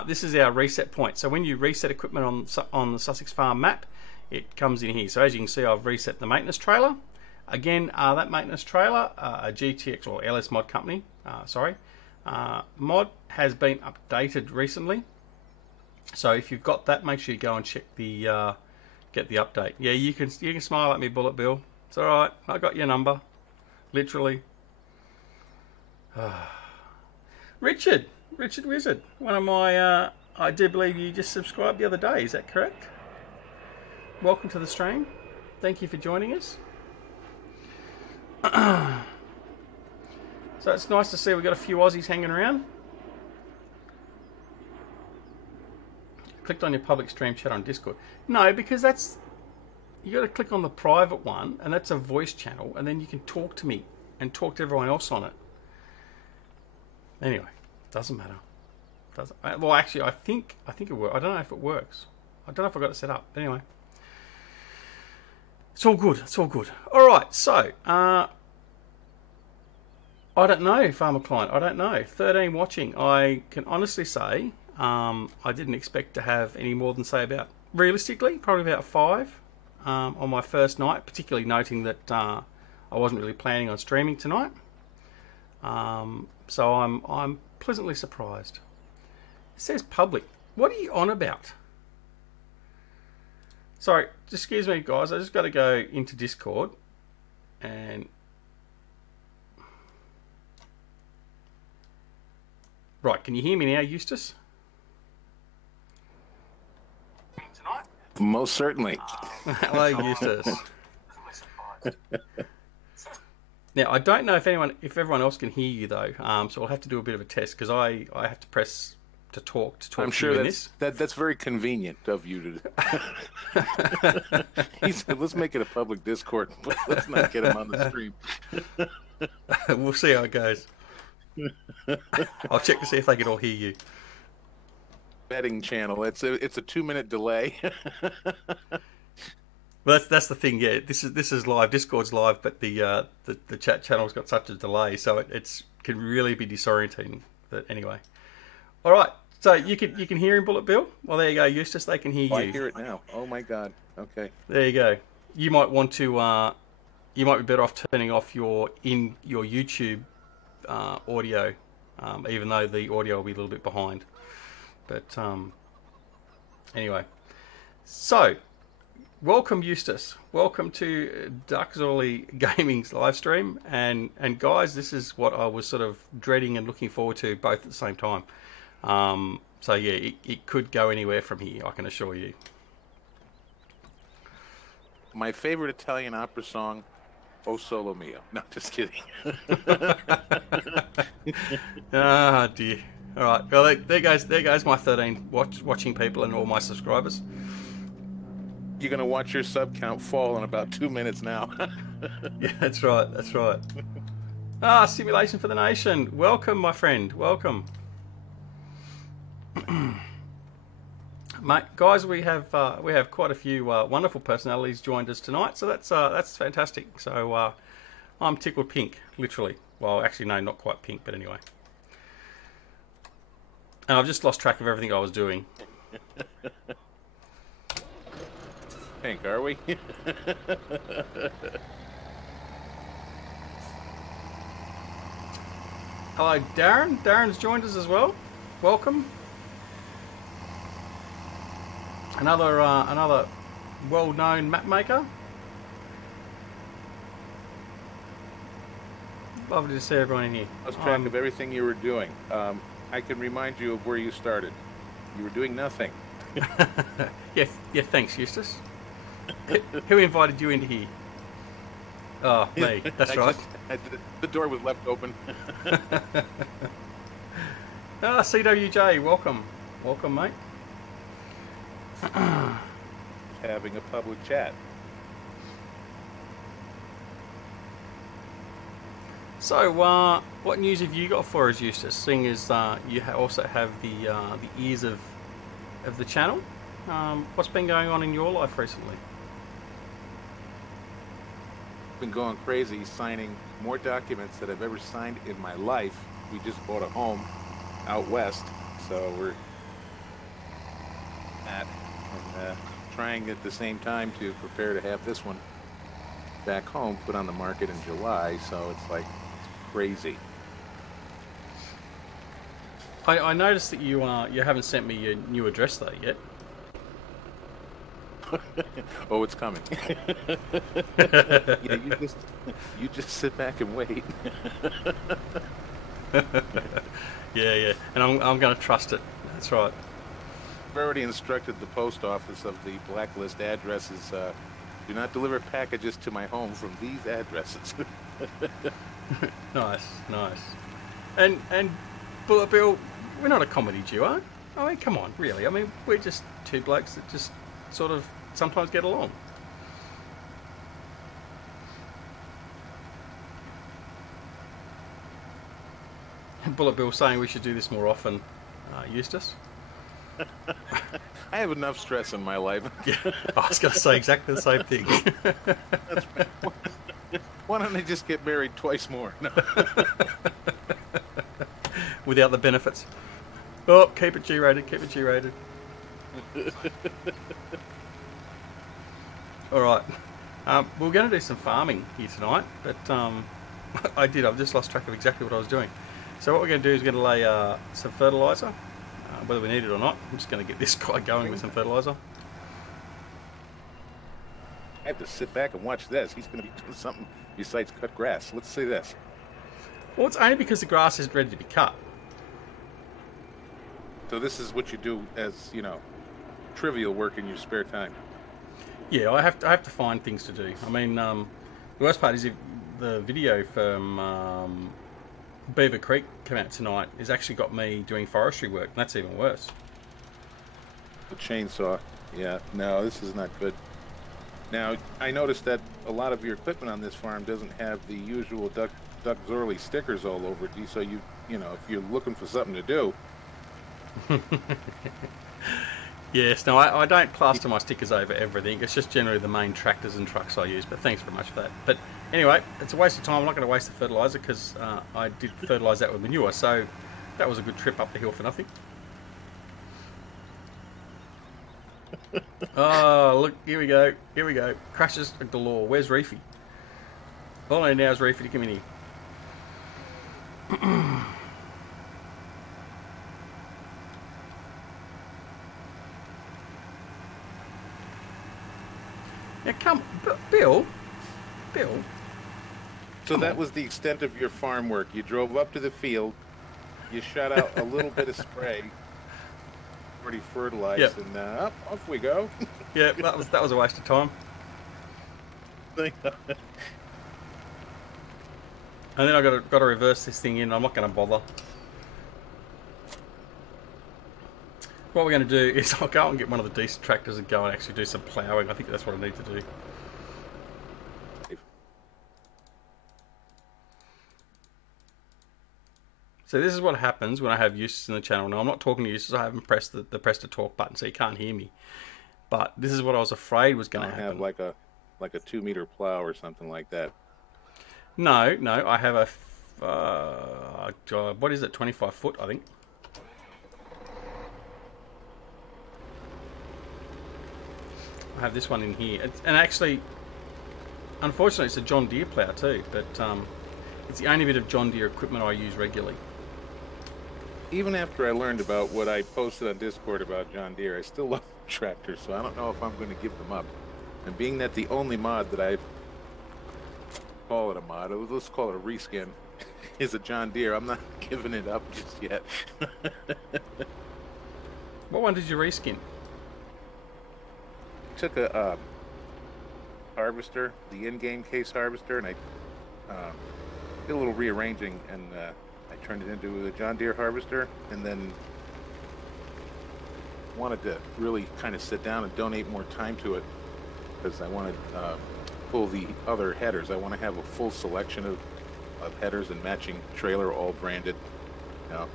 this is our reset point. So when you reset equipment on the Sussex Farm map, it comes in here. So as you can see, I've reset the maintenance trailer. Again, that maintenance trailer, a GTX or LS mod company, mod has been updated recently. So if you've got that, make sure you go and check the get the update. Yeah, you can smile at me, Bullet Bill. It's all right. I got your number, literally. Richard Wizard, one of my. I do believe you just subscribed the other day. Is that correct? Welcome to the stream. Thank you for joining us. So it's nice to see we've got a few Aussies hanging around. Clicked on your public stream chat on Discord. No, because that's... You got to click on the private one, and that's a voice channel, and then you can talk to me and talk to everyone else on it. Anyway, doesn't matter. Well, actually, I think it works. I don't know if it works. I don't know if I got it set up. But anyway, it's all good. It's all good. All right. So, I don't know, Farmer Client. I don't know. 13 watching. I can honestly say I didn't expect to have any more than, say, about, realistically, probably about 5 on my first night. Particularly noting that I wasn't really planning on streaming tonight. So I'm pleasantly surprised. It says public. What are you on about? Sorry, excuse me, guys. I just got to go into Discord and... Right, can you hear me now, Eustace? Most certainly. Hello, Eustace. Now, I don't know if everyone else can hear you though. So I'll have to do a bit of a test because I have to press to talk. I'm sure that's very convenient of you to. He said, "Let's make it a public Discord. Let's not get him on the stream." We'll see how it goes. I'll check to see if they can all hear you. Betting channel. It's a 2-minute delay. Well, that's the thing. Yeah, this is live. Discord's live, but the chat channel's got such a delay, so it can really be disorientating. But anyway, all right. So you can hear him, Bullet Bill. Well, there you go, Eustace. They can hear you. I hear it now. Oh my God. Okay. There you go. You might want to. You might be better off turning off your YouTube audio, even though the audio will be a little bit behind. But anyway, so welcome, Eustace. Welcome to DoughBoy Gaming's live stream. And guys, this is what I was sort of dreading and looking forward to both at the same time. So yeah, it could go anywhere from here, I can assure you. My favorite Italian opera song, O Solo Mio. No, just kidding. Ah, dear. All right. Well, there goes my 13 watching people and all my subscribers. You're going to watch your sub count fall in about 2 minutes now. Yeah, that's right. That's right. Ah, Simulation for the Nation. Welcome, my friend. Welcome. Mate, guys, we have quite a few wonderful personalities joined us tonight, so that's fantastic. So I'm tickled pink, literally. Well, actually, no, not quite pink, but anyway. And I've just lost track of everything I was doing. Pink, are we? Hello, Darren. Darren's joined us as well. Welcome. Another well-known map maker. Lovely to see everyone in here. I lost track of everything you were doing. I can remind you of where you started. You were doing nothing. Yeah, thanks, Eustace. Who invited you into here? Oh, me. That's right. The door was left open. Ah, CWJ, welcome. Welcome, mate. Having a public chat. So, what news have you got for us, Eustace? Seeing as you also have the ears of the channel, what's been going on in your life recently? Been going crazy, signing more documents than I've ever signed in my life. We just bought a home out west, so we're trying at the same time to prepare to have this one back home put on the market in July. So it's like crazy. I noticed that you haven't sent me your new address though yet. Oh, it's coming. Yeah, you just sit back and wait. Yeah, and I'm going to trust it. That's right. I've already instructed the post office of the blacklist addresses. Do not deliver packages to my home from these addresses. Nice. And Bullet Bill, we're not a comedy duo. I mean, come on, really. I mean, we're just two blokes that just sort of sometimes get along. Bullet Bill saying we should do this more often, Eustace. I have enough stress in my life. Yeah, I was going to say exactly the same thing. That's right. Why don't they just get married twice more? No. Without the benefits. Oh, keep it G-rated, keep it G-rated. Alright. We're going to do some farming here tonight, but I've just lost track of exactly what I was doing. So what we're going to do is we're going to lay some fertiliser, whether we need it or not. I'm just going to get this guy going with some fertiliser. I have to sit back and watch this. He's going to be doing something besides cut grass. Let's see this. Well, it's only because the grass isn't ready to be cut. So this is what you do as, trivial work in your spare time. Yeah, I have to find things to do. I mean, the worst part is if the video from Beaver Creek came out tonight has actually got me doing forestry work, and that's even worse. A chainsaw. Yeah, no, this is not good. Now, I noticed that a lot of your equipment on this farm doesn't have the usual Duck Zorley stickers all over it, so if you're looking for something to do. Yes, no, I don't plaster my stickers over everything. It's just generally the main tractors and trucks I use, but thanks very much for that. But anyway, it's a waste of time. I'm not going to waste the fertiliser because I did fertilise that with manure, so that was a good trip up the hill for nothing. Oh, look, here we go. Crashes galore. Where's Reefy? All I need now is Reefy to come in here. Yeah, come, Bill. So that was the extent of your farm work. You drove up to the field, you shot out a little bit of spray, already fertilized, yep. And off we go. Yeah, that was a waste of time. And then I got to reverse this thing in. I'm not going to bother. What we're going to do is I'll go out and get one of the decent tractors and go and actually do some ploughing. I think that's what I need to do. So this is what happens when I have Eustace in the channel. Now I'm not talking to Eustace. I haven't pressed the press to talk button, so you can't hear me. But this is what I was afraid was going to happen. Have like a 2-meter plow or something like that. No, I have a what is it? 25 foot, I think. I have this one in here, and actually, unfortunately, it's a John Deere plow too. But it's the only bit of John Deere equipment I use regularly. Even after I learned about what I posted on Discord about John Deere, I still love tractors, so I don't know if I'm going to give them up. And being that the only mod that I've call it a mod, let's call it a reskin, is a John Deere, I'm not giving it up just yet. What one did you reskin? Took a harvester, the in-game case harvester, and I did a little rearranging, and I turned it into a John Deere harvester, and then wanted to really kind of sit down and donate more time to it, because I want to pull the other headers. I want to have a full selection of headers and matching trailer, all branded. You know.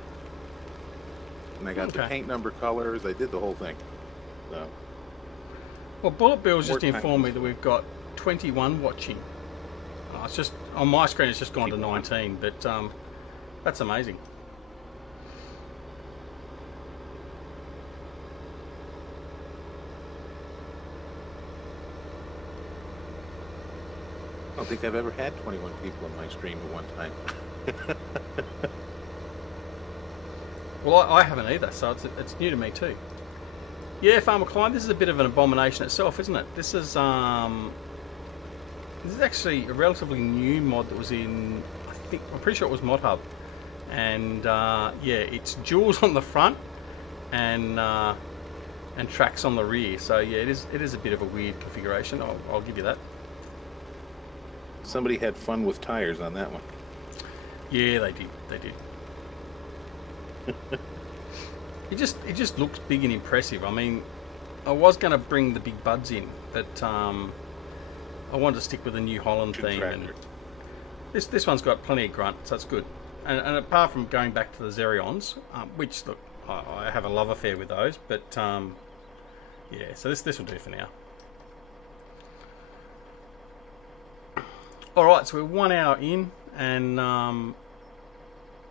And I got the paint number, colors. I did the whole thing. So. Well, Bullet Bill's just informed me that we've got 21 watching. It's just on my screen. It's just gone to 19, but that's amazing. I don't think I've ever had 21 people in my stream at one time. Well, I haven't either, so it's new to me too. Yeah, Farmer Klein, this is a bit of an abomination itself, isn't it? This is actually a relatively new mod that was in, I'm pretty sure it was Mod Hub, and yeah, it's jewels on the front and tracks on the rear. So yeah, it is a bit of a weird configuration. I'll give you that. Somebody had fun with tires on that one. Yeah, they did. It just looks big and impressive. I mean, I was going to bring the big buds in, but I wanted to stick with the New Holland theme. And this one's got plenty of grunt, so it's good. And apart from going back to the Zerions, which look, I have a love affair with those, but yeah, so this will do for now. All right, so we're 1 hour in, and I'm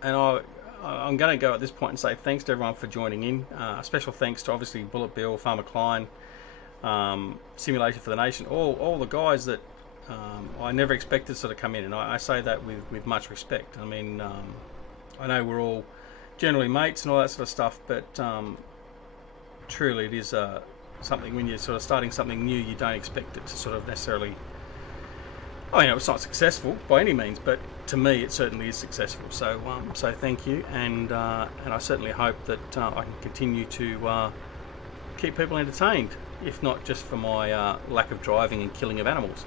going to go at this point and say thanks to everyone for joining in. Special thanks to obviously Bullet Bill, Farmer Klein, Simulation for the Nation, all the guys that I never expected sort of come in, and I say that with much respect. I mean, I know we're all generally mates and all that sort of stuff, but truly it is something when you're sort of starting something new, you don't expect it to sort of necessarily. Oh, it's not successful by any means, but to me, it certainly is successful. So, so thank you, and I certainly hope that I can continue to keep people entertained, if not just for my lack of driving and killing of animals.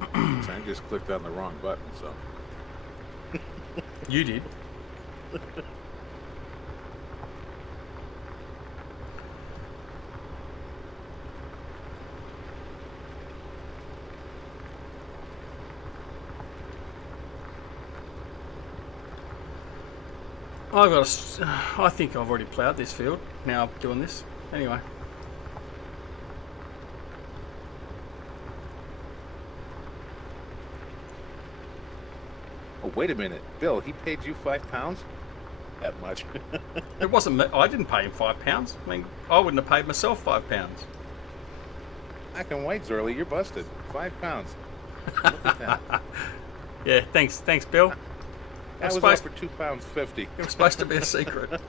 So I just clicked on the wrong button. So you did. I think I've already ploughed this field. Now I'm doing this. Anyway. Oh, wait a minute. Bill, he paid you £5? That much? It wasn't me. I didn't pay him £5. I mean, I wouldn't have paid myself £5. I can wait, Zerly. You're busted. £5. Look at that. Yeah, thanks, Bill. That was off for £2.50. It was supposed to be a secret.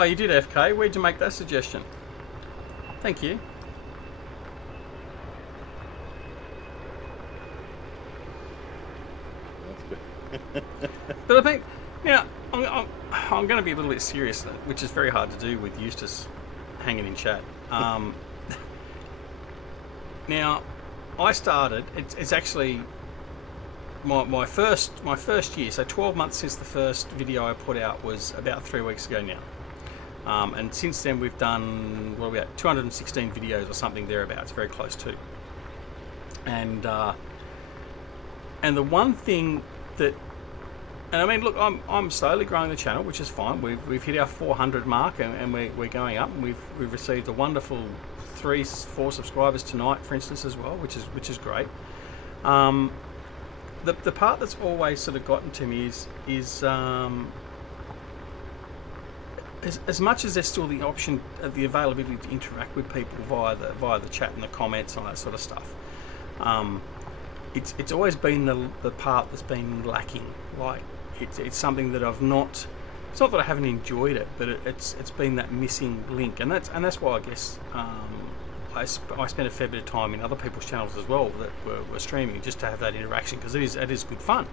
Oh, you did, FK. Where'd you make that suggestion? Thank you. But I think, now, I'm going to be a little bit serious, which is very hard to do with Eustace hanging in chat. Now, I started. It's actually my first year. So 12 months since the first video I put out was about 3 weeks ago now. And since then we've done, what are we at, 216 videos or something thereabouts, very close to. And the one thing that, and I mean, look, I'm slowly growing the channel, which is fine. We've hit our 400 mark, and we're going up, and we've received a wonderful 3-4 subscribers tonight, for instance, as well, which is great. The part that's always sort of gotten to me is as much as there's still the option, the availability to interact with people via the chat and the comments and all that sort of stuff. It's always been the part that's been lacking. Like it's something that I've not. It's not that I haven't enjoyed it, but it's been that missing link, and that's why I guess I spent a fair bit of time in other people's channels as well that were streaming, just to have that interaction, because it is good fun.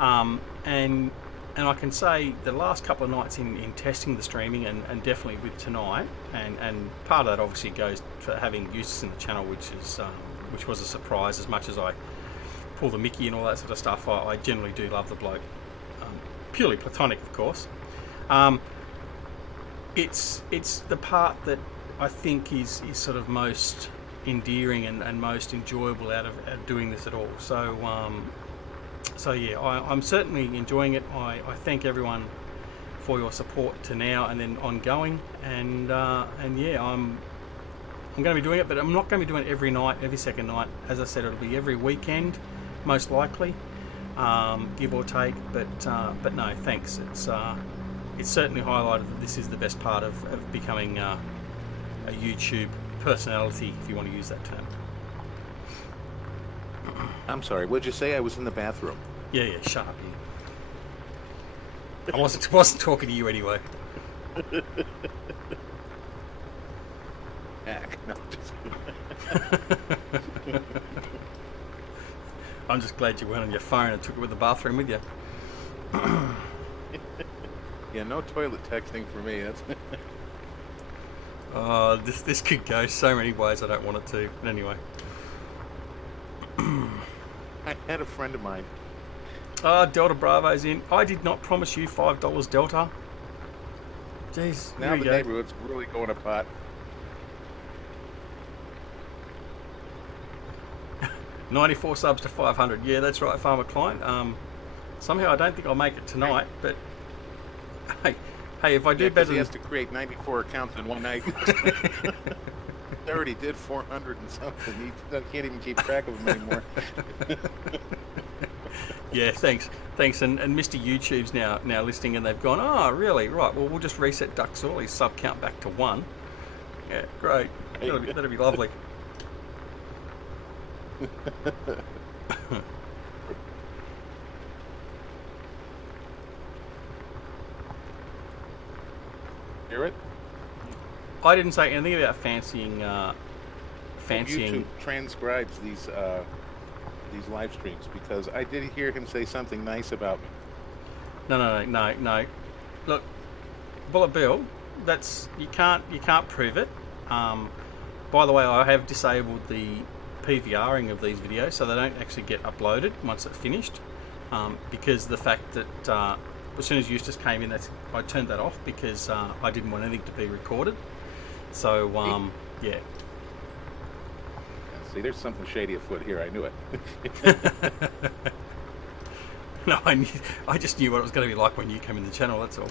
And and I can say the last couple of nights in testing the streaming, and definitely with tonight, and part of that obviously goes for having Eustace in the channel, which was a surprise. As much as I pull the Mickey and all that sort of stuff, I generally do love the bloke. Purely platonic, of course. It's the part that I think is sort of most endearing and most enjoyable out of doing this at all. So yeah, I'm certainly enjoying it. I thank everyone for your support to now and then ongoing, and yeah, I'm going to be doing it, but I'm not going to be doing it every night, every second night. As I said, it'll be every weekend, most likely, give or take. But no, thanks. It's certainly highlighted that this is the best part of becoming a YouTube personality, if you want to use that term. I'm sorry, what'd you say? I was in the bathroom. Yeah, shut up, you. I wasn't talking to you anyway. Heck, no, I'm just glad you went on your phone and took it with the bathroom with you. Yeah, no toilet texting for me. That's this could go so many ways. I don't want it to. But anyway. I had a friend of mine. Delta Bravo's in. I did not promise you $5 Delta. Jeez. Now the neighborhood's really going apart. 94 subs to 500. Yeah, that's right, Farmer Client. Somehow I don't think I'll make it tonight, but hey, if I do better, he has to create 94 accounts in one night. I already did 400 and something. He can't even keep track of them anymore. Yeah, thanks. And Mr. YouTube's now listening, and they've gone, oh, really? Right. Well, we'll just reset Duck Sorley's sub count back to 1. Yeah, great. That'll be lovely. Hear it? I didn't say anything about fancying. YouTube transcribes these live streams, because I did hear him say something nice about me. No. Look, Bullet Bill, that's you can't prove it. By the way, I have disabled the PVRing of these videos, so they don't actually get uploaded once it's finished. Because the fact that as soon as Eustace came in, I turned that off because I didn't want anything to be recorded. So yeah. See, there's something shady afoot here. I knew it. No, I just knew what it was going to be like when you came in the channel. That's all.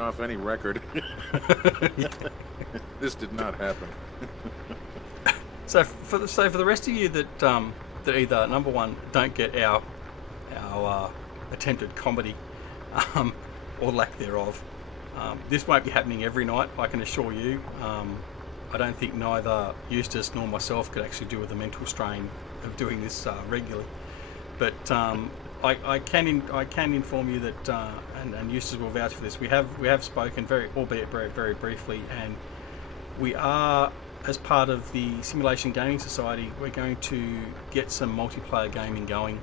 Off any record. This did not happen. So for the rest of you that either number one don't get our attempted comedy or lack thereof, this won't be happening every night. I can assure you. I don't think neither Eustace nor myself could actually do with the mental strain of doing this regularly. But I can inform you that, and Eustace will vouch for this. We have spoken albeit very briefly, and we are, as part of the Simulation Gaming Society, we're going to get some multiplayer gaming going.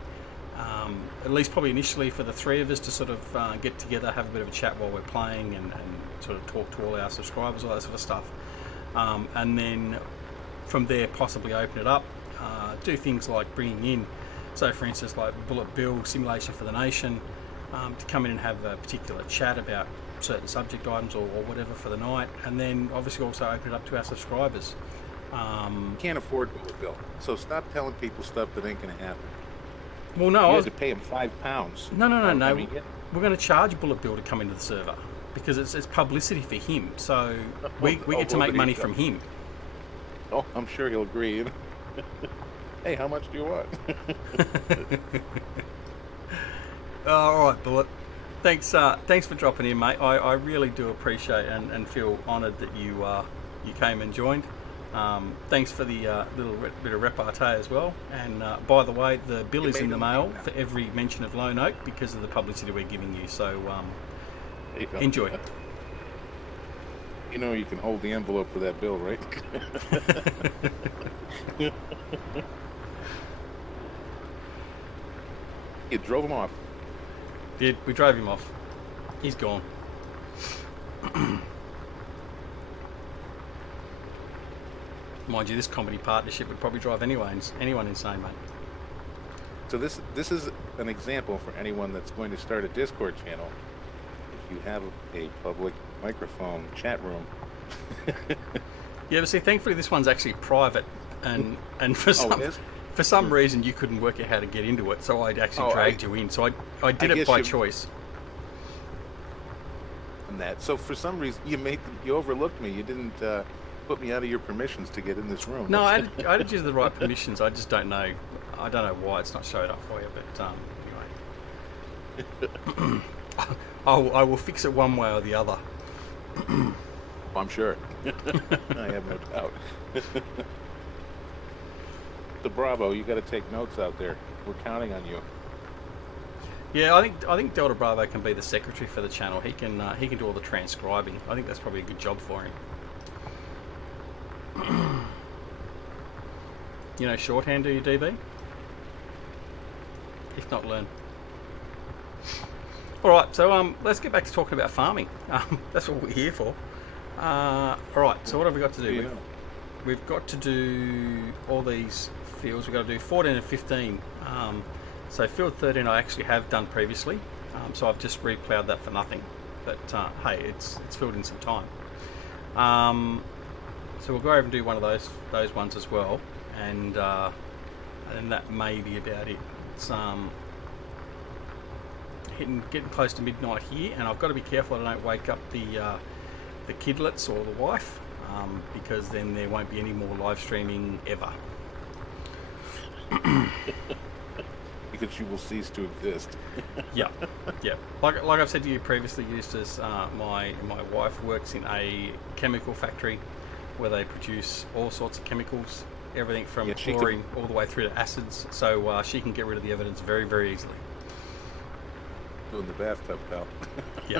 At least probably initially for the three of us to sort of get together, have a bit of a chat while we're playing, and sort of talk to all our subscribers, all that sort of stuff. And then from there possibly open it up, do things like bringing in, so for instance like Bullet Bill, Simulation for the Nation, to come in and have a particular chat about certain subject items or whatever for the night, and then obviously also open it up to our subscribers. Can't afford Bullet Bill, so stop telling people stuff that ain't going to happen. Well, no, you have to pay him £5. No. We're going to charge Bullet Bill to come into the server because it's publicity for him. So we get to make money from him. Oh, I'm sure he'll agree. Hey, how much do you want? All right, Bullet. Thanks for dropping in, mate. I really do appreciate and feel honoured that you came and joined. Thanks for the little bit of repartee as well. And by the way, the bill is in the mail for every mention of Lone Oak because of the publicity we're giving you. So enjoy. You know you can hold the envelope for that bill, right? You drove him off. Did. We drove him off. He's gone. Mind you, this comedy partnership would probably drive anyone insane, mate. So this is an example for anyone that's going to start a Discord channel. If you have a public microphone chat room. Yeah, but see, thankfully this one's actually private, and for some reason you couldn't work out how to get into it, so I'd actually dragged you in. So I did it by choice. And that. So for some reason you overlooked me. You didn't put me out of your permissions to get in this room. No, I did use the right permissions. I just don't know. I don't know why it's not showed up for you, but anyway. I will fix it one way or the other. I'm sure. I have no doubt. So Bravo, you got to take notes out there. We're counting on you. Yeah, I think Delta Bravo can be the secretary for the channel. He can do all the transcribing. I think that's probably a good job for him. You know shorthand, do you, DB? If not, learn. Alright, so let's get back to talking about farming. That's what we're here for. Alright, so what have we got to do? We've got to do all these fields. We've got to do 14 and 15. So field 13 I actually have done previously. So I've just reploughed that for nothing. But hey, it's filled in some time. So we'll go over and do one of those ones as well. And that may be about it. It's getting close to midnight here, and I've got to be careful I don't wake up the kidlets or the wife, because then there won't be any more live streaming ever. Because she will cease to exist. Yeah. Like I've said to you previously, Eustace, my wife works in a chemical factory where they produce all sorts of chemicals, everything from chlorine all the way through to acids, so she can get rid of the evidence very, very easily. In the bathtub, pal. Yeah.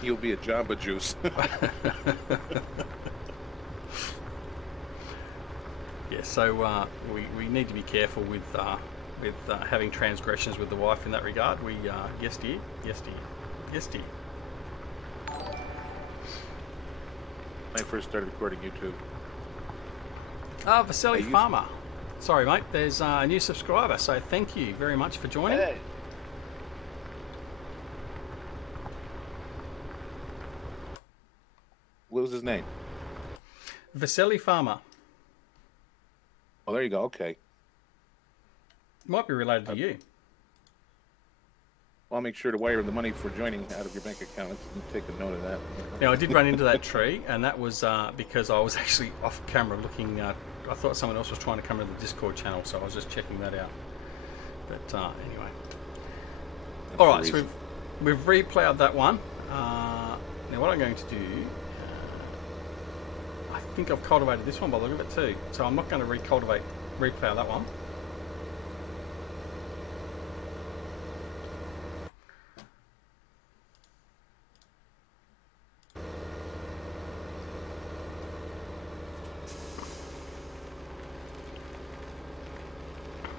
You'll be a Jamba Juice. Yeah, so we need to be careful with having transgressions with the wife in that regard. Yes dear. When I first started recording YouTube. Vasily Farmer. Sorry, mate. There's a new subscriber, so thank you very much for joining. Hey. What was his name? Vasily Farmer. Oh, there you go. Okay. Might be related to you. Well, I'll make sure to wire the money for joining out of your bank account. You take a note of that. Now, I did run into that tree, and that was because I was actually off camera looking. I thought someone else was trying to come into the Discord channel, so I was just checking that out. But anyway. All right, so we've reploughed that one. Now, what I'm going to do, I think I've cultivated this one by the look of it too. So I'm not going to replough that one.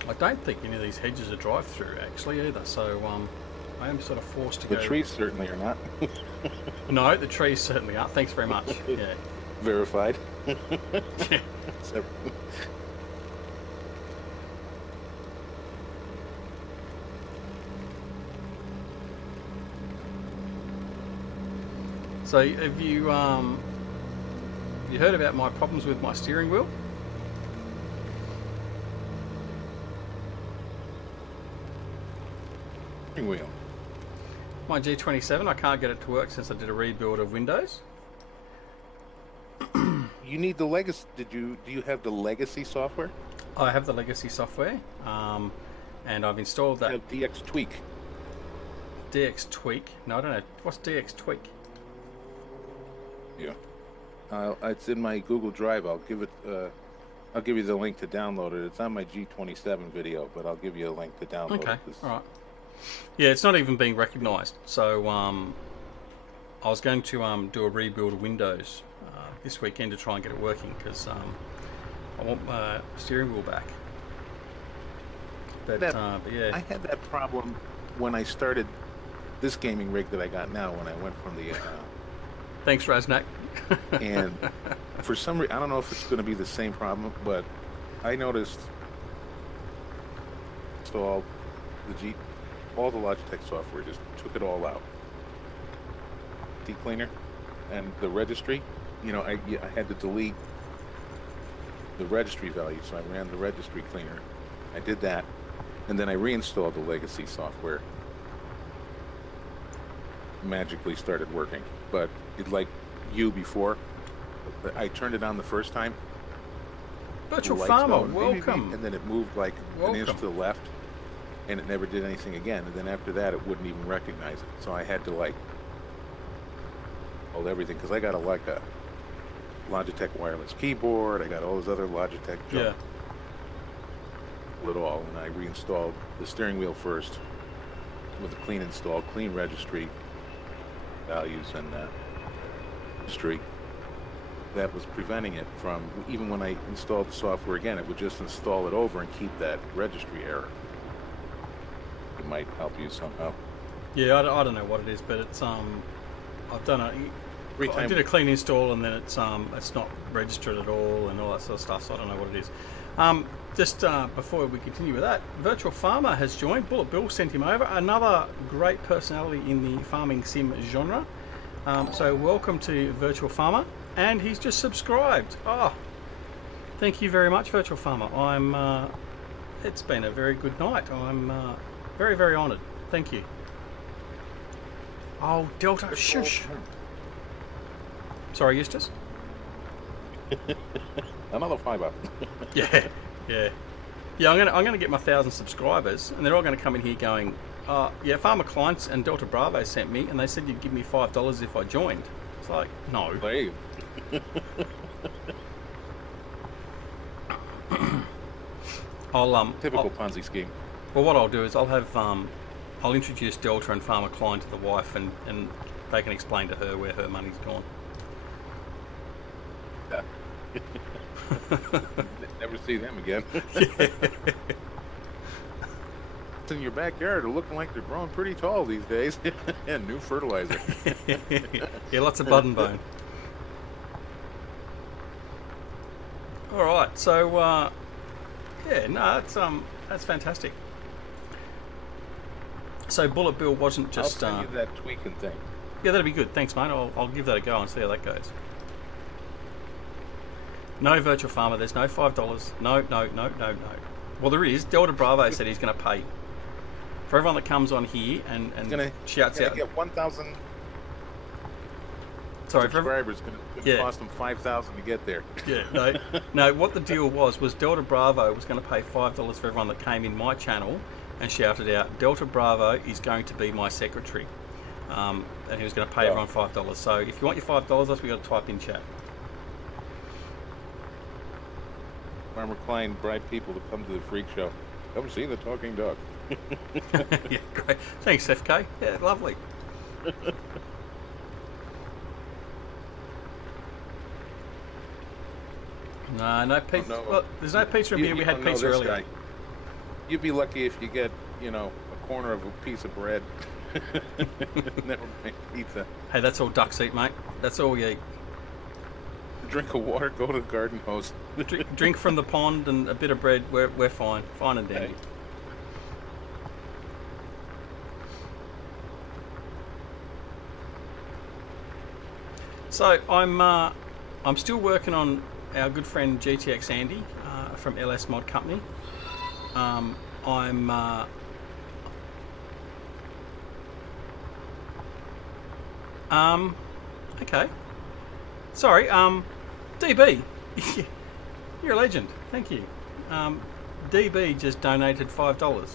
I don't think any of these hedges are drive-through actually either, so I am sort of forced to go... The trees certainly are not. No, the trees certainly are. Thanks very much. Yeah. Verified. Yeah. So have you heard about my problems with my steering wheel? Wheel. My G27, I can't get it to work since I did a rebuild of Windows. You need the legacy. Do you have the legacy software? I have the legacy software, and I've installed that. You have DX Tweak. DX Tweak? No, I don't know. What's DX Tweak? Yeah. It's in my Google Drive. I'll give you the link to download it. It's on my G27 video, but I'll give you a link to download it. Okay. All right. Yeah, it's not even being recognised. So I was going to do a rebuild of Windows this weekend to try and get it working because I want my steering wheel back. But yeah, I had that problem when I started this gaming rig that I got now when I went from the Thanks, Raznak. and for some reason, I don't know if it's going to be the same problem, but I noticed all all the Logitech software, just took it all out. Cleaner and the registry, you know, I had to delete the registry value, so I ran the registry cleaner. I did that, and then I reinstalled the legacy software. Magically started working, but it, like you before, I turned it on the first time. Virtual Farmer, welcome. And then it moved like an inch to the left, and it never did anything again. And then after that, it wouldn't even recognize it. So I had to like hold everything, because I got a Logitech wireless keyboard. I got all those other Logitech junk. Yeah. It all, and I reinstalled the steering wheel first with a clean install, clean registry values, and registry. That was preventing it from, even when I installed the software again, it would just install it over and keep that registry error. It might help you somehow. Yeah, I don't know what it is, but it's I've done I did a clean install, and then it's not registered at all and all that sort of stuff, so I don't know what it is. Just before we continue with that, Virtual Farmer has joined. Bullet Bill sent him over. Another great personality in the farming sim genre. So welcome to Virtual Farmer, and he's just subscribed. Oh, thank you very much, Virtual Farmer. It's been a very good night. I'm very, very honoured. Thank you. Oh, Delta, shush. Sorry, Eustace. Another $5. Yeah. I'm gonna get my 1,000 subscribers, and they're all gonna come in here going, yeah, Farmer Clients and Delta Bravo sent me, and they said you'd give me $5 if I joined. It's like, no. Hey. Typical Ponzi scheme. Well, what I'll do is I'll introduce Delta and Farmer Client to the wife, and they can explain to her where her money's gone. Yeah. Never see them again. In your backyard are looking like they're growing pretty tall these days. And new fertilizer. Yeah, lots of bud and bone. All right, so yeah, no, that's fantastic. So Bullet Bill wasn't just. I'll send you that tweaking thing. Yeah, that'll be good. Thanks, mate. I'll give that a go and see how that goes. No, Virtual Farmer, there's no $5. No. Well, there is. Delta Bravo said he's going to pay. For everyone that comes on here and shouts out. Get 1,000 Sorry, subscribers. Going to cost them $5,000 to get there. Yeah, no. What the deal was Delta Bravo was going to pay $5 for everyone that came in my channel and shouted out, Delta Bravo is going to be my secretary. And he was going to pay everyone $5. So if you want your $5, that's what you got to type in chat. Farmer Klein bribe people to come to the freak show. Come see the talking dog. Yeah, great. Thanks, FK. Yeah, lovely. No pizza. No. Well, there's no pizza in here. We had pizza earlier. Guy. You'd be lucky if you get, a corner of a piece of bread. Never mind pizza. Hey, that's all ducks eat, mate. That's all we eat. Drink of water, go to the garden hose. Drink from the pond and a bit of bread. We're fine and dandy. Hey. So I'm still working on our good friend GTX Andy from LS Mod Company. Okay. Sorry, DB, you're a legend. Thank you. DB just donated $5.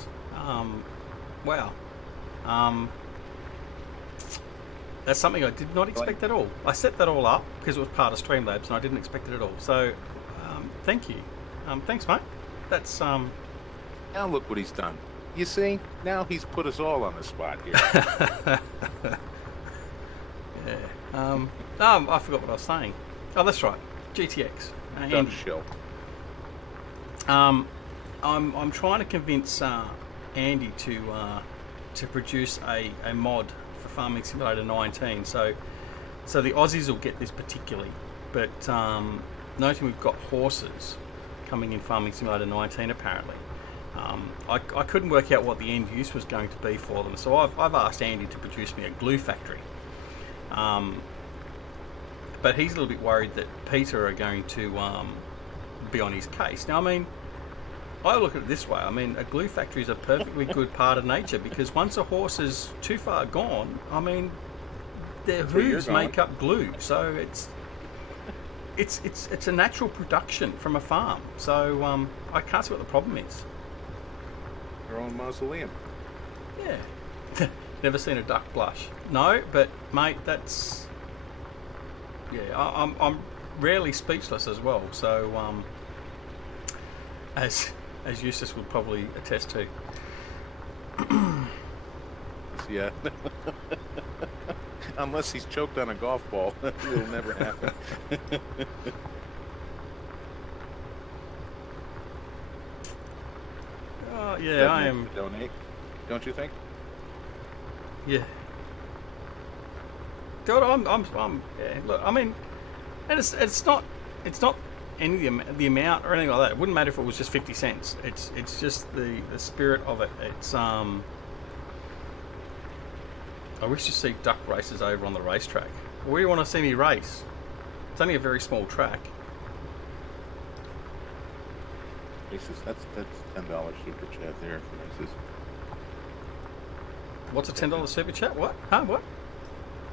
Wow. That's something I did not expect at all. I set that all up because it was part of Streamlabs, and I didn't expect it at all. So, thank you. Thanks, mate. That's Now look what he's done. You see, now he's put us all on the spot here. Yeah. I forgot what I was saying. Oh, that's right. GTX. Dumb show. I'm trying to convince Andy to to produce a mod for Farming Simulator 19. So the Aussies will get this particularly, but noting we've got horses coming in Farming Simulator 19 apparently. I couldn't work out what the end use was going to be for them, so I've asked Andy to produce me a glue factory. But he's a little bit worried that Peter are going to be on his case. Now, I mean, I look at it this way. I mean, a glue factory is a perfectly good part of nature, because once a horse is too far gone, I mean, their hooves make up glue. So it's a natural production from a farm. So I can't see what the problem is. Your own mausoleum. Yeah. Never seen a duck blush. No, but mate, that's... Yeah, I'm rarely speechless as well. So as Eustace would probably attest to. Yeah. Unless he's choked on a golf ball, it'll never happen. Oh yeah, I am. Donate, don't you think? Yeah. God, I'm yeah. Look, I mean, and it's not any of the amount or anything like that. It wouldn't matter if it was just 50 cents. It's just the spirit of it. It's I wish to see duck races over on the racetrack. Where do you want to see me race? It's only a very small track. Races. That's $10 super chat there. Races. What's a $10 super chat? What? Huh? What?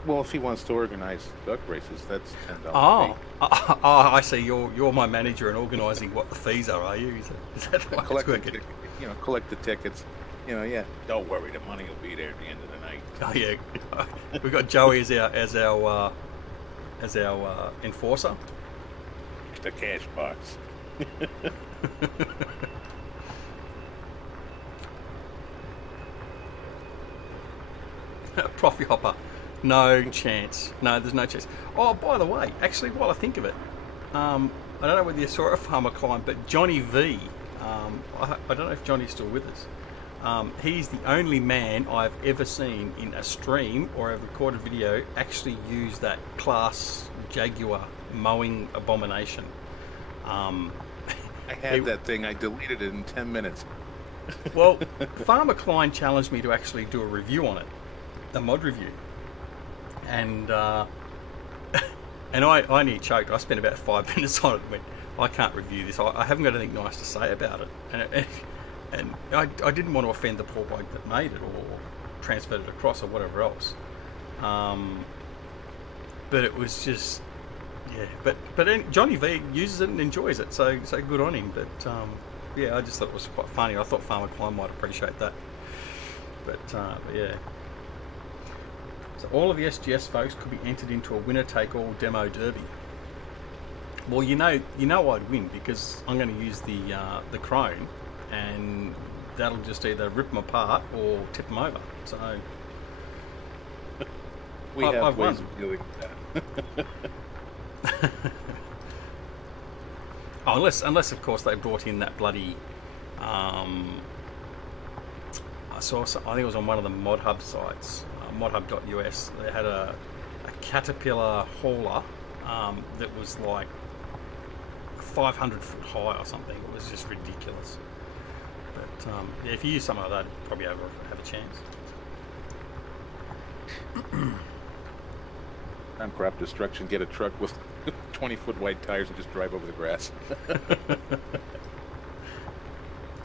Well, if he wants to organize duck races, that's $10. Oh, I see. You're my manager and organising what the fees are you? Is that the way it's working? Collect the tickets. Yeah. Don't worry, the money will be there at the end of the night. Oh yeah, we've got Joey as our enforcer. The cash box. Profit hopper. No chance. No, there's no chance. Oh, by the way, actually, while I think of it, I don't know whether you saw a Farmer climb, but Johnny V. I don't know if Johnny's still with us. He's the only man I've ever seen in a stream or a recorded video actually use that class Jaguar mowing abomination. I had that thing. I deleted it in 10 minutes. Well, Farmer Klein challenged me to actually do a review on it, a mod review. And and I nearly choked. I spent about 5 minutes on it and went, I can't review this. I haven't got anything nice to say about it. And I didn't want to offend the poor bloke that made it or transferred it across or whatever else. But it was just, yeah. But Johnny V uses it and enjoys it, so good on him. But yeah, I just thought it was quite funny. I thought Farmer Klein might appreciate that. But yeah. So all of the SGS folks could be entered into a winner-take-all demo derby. Well, you know I'd win because I'm going to use the crone, and that'll just either rip them apart or tip them over. So I've ways of dealing with that. Oh, unless of course they brought in that bloody. I think it was on one of the Mod Hub sites. modhub.us, they had a Caterpillar hauler that was like 500 foot high or something. It was just ridiculous. But yeah, if you use something like that, you'd probably have a chance. On crop destruction, get a truck with 20-foot wide tires and just drive over the grass.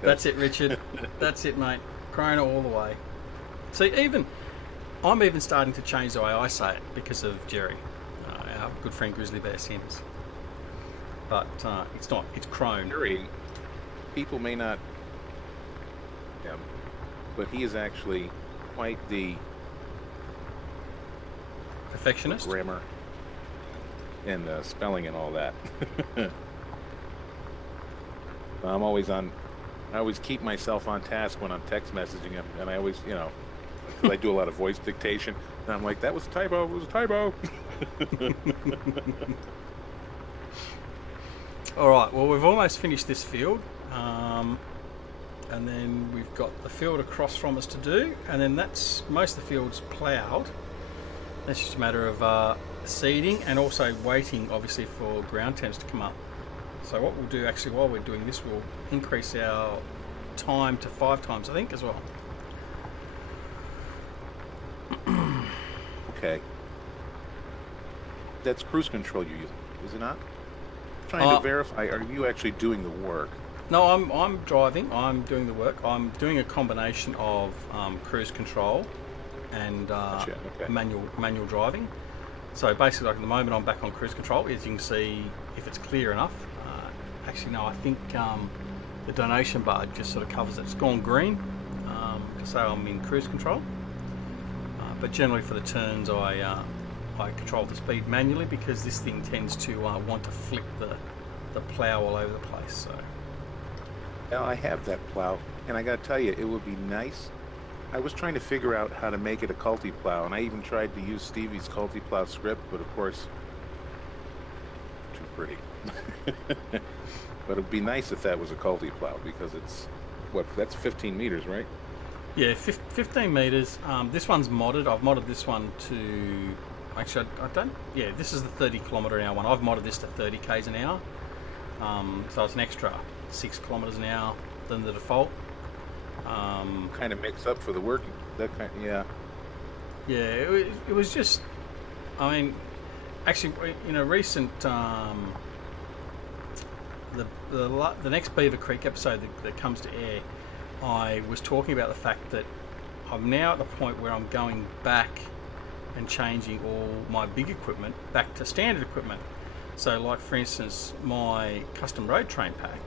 That's it, Richard. That's it, mate. Corona all the way. See, I'm even starting to change the way I say it because of Jerry, our good friend Grizzly Bear Sims. But it's not. It's Crone. Jerry, people may not, but he is actually quite the perfectionist, grammar and spelling and all that. I always keep myself on task when I'm text messaging him, and I always, because I do a lot of voice dictation, and I'm like, that was a typo, it was a typo. All right, well, we've almost finished this field. and then we've got the field across from us to do, and then that's most of the field's ploughed. That's just a matter of seeding and also waiting, obviously, for ground temps to come up. So what we'll do actually while we're doing this, we'll increase our time to 5 times, I think, as well. Okay. That's cruise control you're using, is it not? Trying to verify, are you actually doing the work? No, I'm driving. I'm doing the work. I'm doing a combination of cruise control and Gotcha, okay. manual driving. So basically, like at the moment, I'm back on cruise control. As you can see, if it's clear enough. Actually, no, I think the donation bar just sort of covers it. It's gone green, so I'm in cruise control. But generally, for the turns, I control the speed manually because this thing tends to want to flick the plough all over the place. So. Now I have that plow, and I got to tell you, it would be nice. I was trying to figure out how to make it a culti plow, and I even tried to use Stevie's culti plow script, but of course, too pretty. But it'd be nice if that was a culti plow because it's that's 15 meters, right? Yeah, 15 meters. This one's modded. I've modded this one to. Actually, I don't. Yeah, this is the 30 kilometre an hour one. I've modded this to 30 k's an hour. So it's an extra 6 kilometres an hour than the default. Kind of makes up for the work. That kind, yeah. Yeah, it was just. I mean, actually, in a recent the next Beaver Creek episode that comes to air, I was talking about the fact that I'm now at the point where I'm going back and changing all my big equipment back to standard equipment. So, like for instance, my custom road train pack,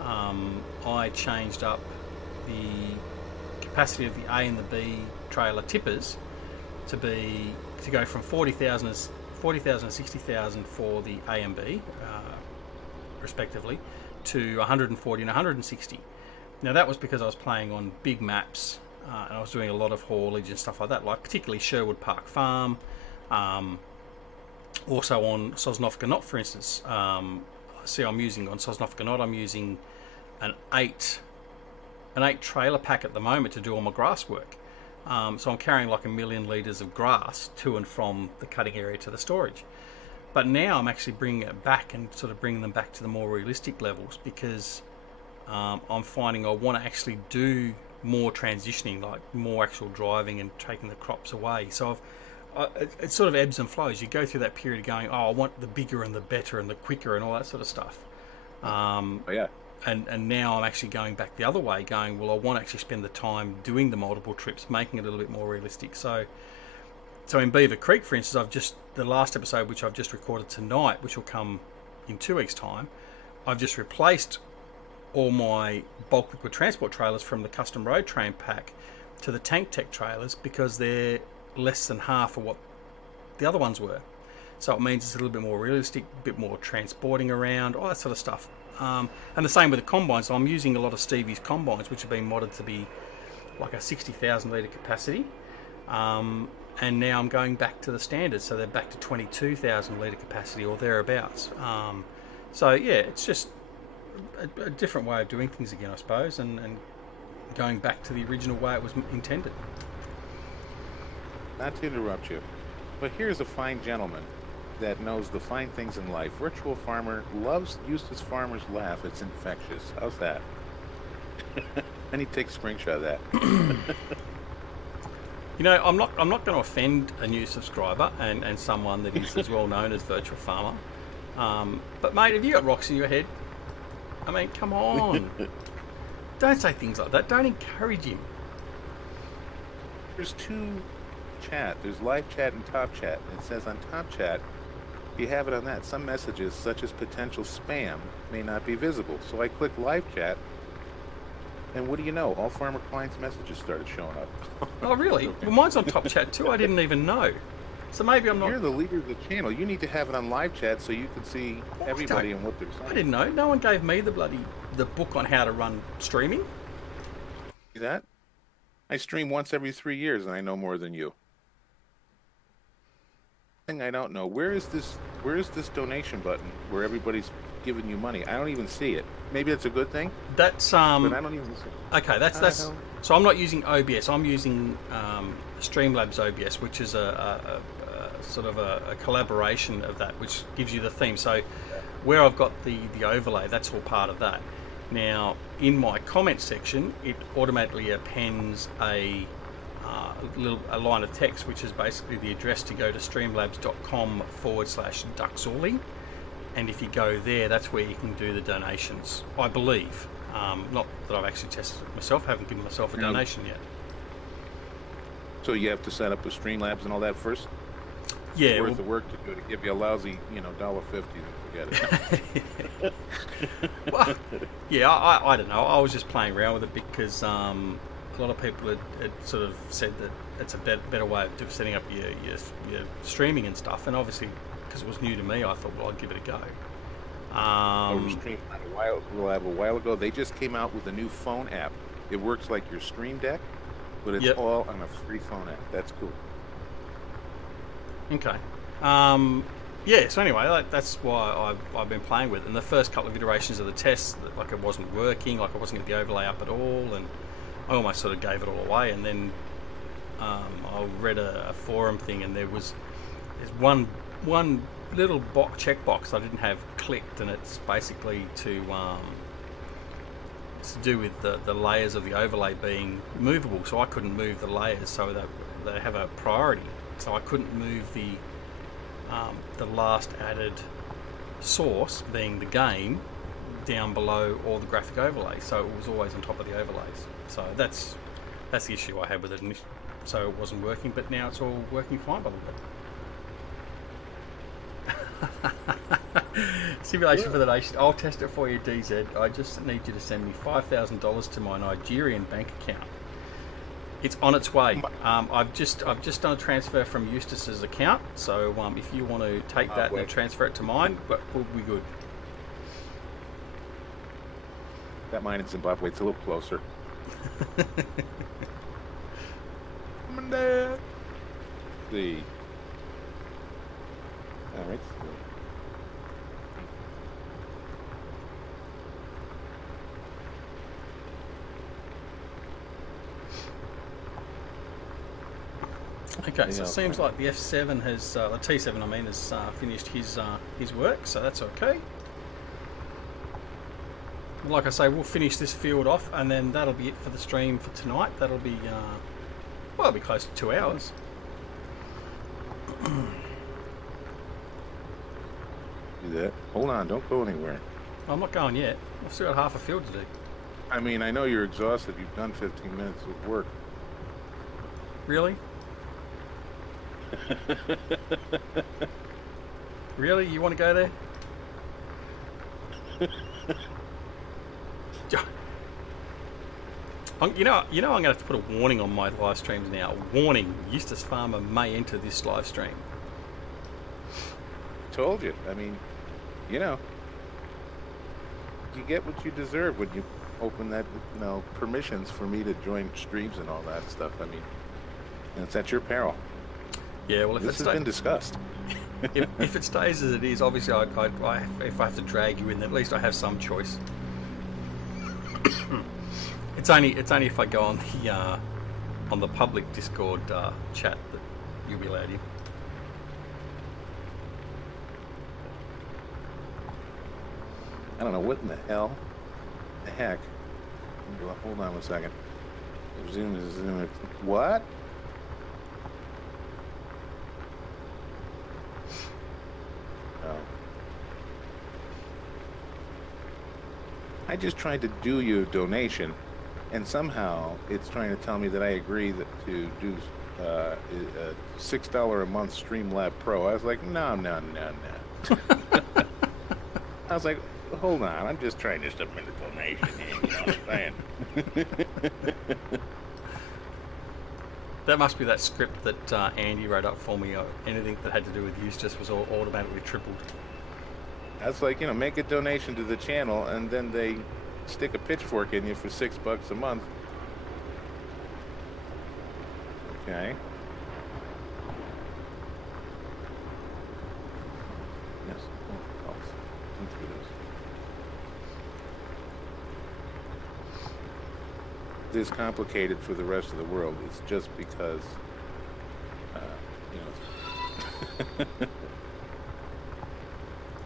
I changed up the capacity of the A and the B trailer tippers to go from 40,000 and 60,000 for the A and B, respectively, to 140 and 160. Now that was because I was playing on big maps and I was doing a lot of haulage and stuff like that, like particularly Sherwood Park Farm, also on Sosnovka Knot, for instance. See, I'm using on Sosnovka Knot, I'm using an 8 trailer pack at the moment to do all my grass work. So I'm carrying like 1 million litres of grass to and from the cutting area to the storage. But now I'm actually bringing it back and sort of bringing them back to the more realistic levels because I'm finding I want to actually do more transitioning, like more actual driving and taking the crops away. So it sort of ebbs and flows. You go through that period of going, oh, I want the bigger and the better and the quicker and all that sort of stuff. Yeah. And now I'm actually going back the other way, going, well, I want to actually spend the time doing the multiple trips, making it a little bit more realistic. So in Beaver Creek, for instance, the last episode, which I've just recorded tonight, which will come in 2 weeks' time, I've just replaced all my bulk liquid transport trailers from the custom road train pack to the Tank Tech trailers because they're less than half of what the other ones were. So it means it's a little bit more realistic, a bit more transporting around, all that sort of stuff. And the same with the combines. So I'm using a lot of Stevie's combines, which have been modded to be like a 60,000 litre capacity. And now I'm going back to the standards, so they're back to 22,000 litre capacity or thereabouts. So yeah, it's just a different way of doing things again, I suppose, and going back to the original way it was intended. Not to interrupt you, but here's a fine gentleman that knows the fine things in life. Virtual Farmer loves Eustace Pharmer's laugh. It's infectious. How's that? And he takes a screenshot of that. You know, I'm not going to offend a new subscriber and someone that is as well known as Virtual Farmer. But mate, have you got rocks in your head? I mean, come on. Don't say things like that. Don't encourage him. There's two chat. There's live chat and top chat. It says on top chat, if you have it on that, some messages such as potential spam may not be visible. So I click live chat, and what do you know? All Farmer clients' messages started showing up. Oh, really? Well, mine's on top chat too. I didn't even know. So maybe I'm not... You're the leader of the channel. You need to have it on live chat so you can see everybody and what they're saying. I didn't know. No one gave me the book on how to run streaming. See that? I stream once every 3 years, and I know more than you. Thing I don't know. Where is this donation button where everybody's giving you money. I don't even see it. Maybe it's a good thing. That's but I don't even see it. Okay, that's so I'm not using OBS. I'm using Streamlabs OBS, which is a sort of a collaboration of that, which gives you the theme. So where I've got the overlay, that's all part of that. Now, in my comment section, it automatically appends a line of text, which is basically the address to go to streamlabs.com/Duxorley. And if you go there, that's where you can do the donations, I believe. Not that I've actually tested it myself, haven't given myself a donation yet. So you have to set up with Streamlabs and all that first? Yeah. It's worth the work to do to give you a lousy, $1.50 and forget it. Well, yeah, I don't know. I was just playing around with it because a lot of people had sort of said that it's a better way of setting up your streaming and stuff. And obviously, because it was new to me, I thought, well, I'd give it a go. A while ago, they just came out with a new phone app. It works like your Stream Deck, but it's all on a free phone app. That's cool. Okay. Yeah, so anyway, that's why I've been playing with it. And the first couple of iterations of the test, like it wasn't working, like I wasn't getting the overlay up at all, and I almost sort of gave it all away. And then I read a forum thing, and there's one little checkbox I didn't have clicked, and it's basically to do with the layers of the overlay being movable. So I couldn't move the layers, so they have a priority. So I couldn't move the last added source, being the game, down below all the graphic overlays. So it was always on top of the overlays. So that's the issue I had with it. So it wasn't working, but now it's all working fine by the way. Simulation for the nation. I'll test it for you, DZ. I just need you to send me $5,000 to my Nigerian bank account. It's on its way. I've just done a transfer from Eustace's account, so if you want to take that and transfer it to mine, we'll be good. Got mine in Zimbabwe. It's a little closer. Mom and Dad. See. All right. Okay, so it seems like the F7 has, the T7 I mean, has finished his work, so that's okay. Like I say, we'll finish this field off, and then that'll be it for the stream for tonight. That'll be, well, it'll be close to 2 hours. Do that. Hold on, don't go anywhere. I'm not going yet. I've still got half a field to do. I mean, I know you're exhausted. You've done 15 minutes of work. Really? Really? You want to go there? You know, I'm going to have to put a warning on my live streams now. Warning: Eustace Pharmer may enter this live stream. Told you. I mean, you get what you deserve when you open that, permissions for me to join streams and all that stuff. I mean, and it's at your peril. Yeah, well, if this has been discussed. if it stays as it is, obviously, if I have to drag you in, at least I have some choice. It's only if I go on the public Discord chat that you'll be allowed in. I don't know what in the heck. Hold on one second. Zoom. What? I just tried to do you a donation, and somehow it's trying to tell me that I agree to do a $6 a month Streamlab Pro. I was like, no. I was like, hold on, I'm just trying to submit a donation here, you know what I'm saying? That must be that script that Andy wrote up for me. Anything that had to do with Eustace was all automatically tripled. That's like, make a donation to the channel, and then they stick a pitchfork in you for $6 a month. Okay. Yes. this complicated for the rest of the world. It's just because, you know.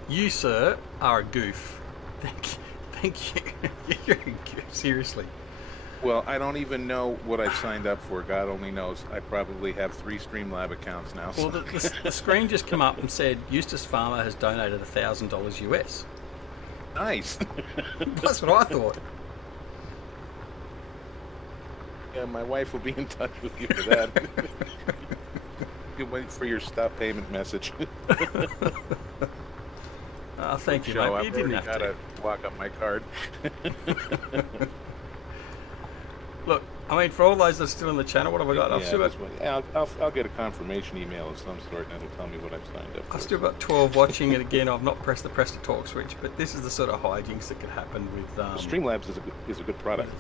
You, sir, are a goof. Thank you. You're a goof, seriously. Well, I don't even know what I signed up for. God only knows. I probably have 3 Streamlab accounts now. Well, the screen just came up and said Eustace Pharmer has donated $1,000 US. Nice. That's what I thought. Yeah, my wife will be in touch with you for that. You wait for your stop payment message. Thank you, Joe, mate. You didn't have got to walk up my card. Look, I mean, for all those that are still in the channel, what have I got? I'll get a confirmation email of some sort, and it'll tell me what I've signed up for. I've still got 12 watching, and again, I've not pressed the press to talk switch, but this is the sort of hijinks that could happen with... Streamlabs is a good product.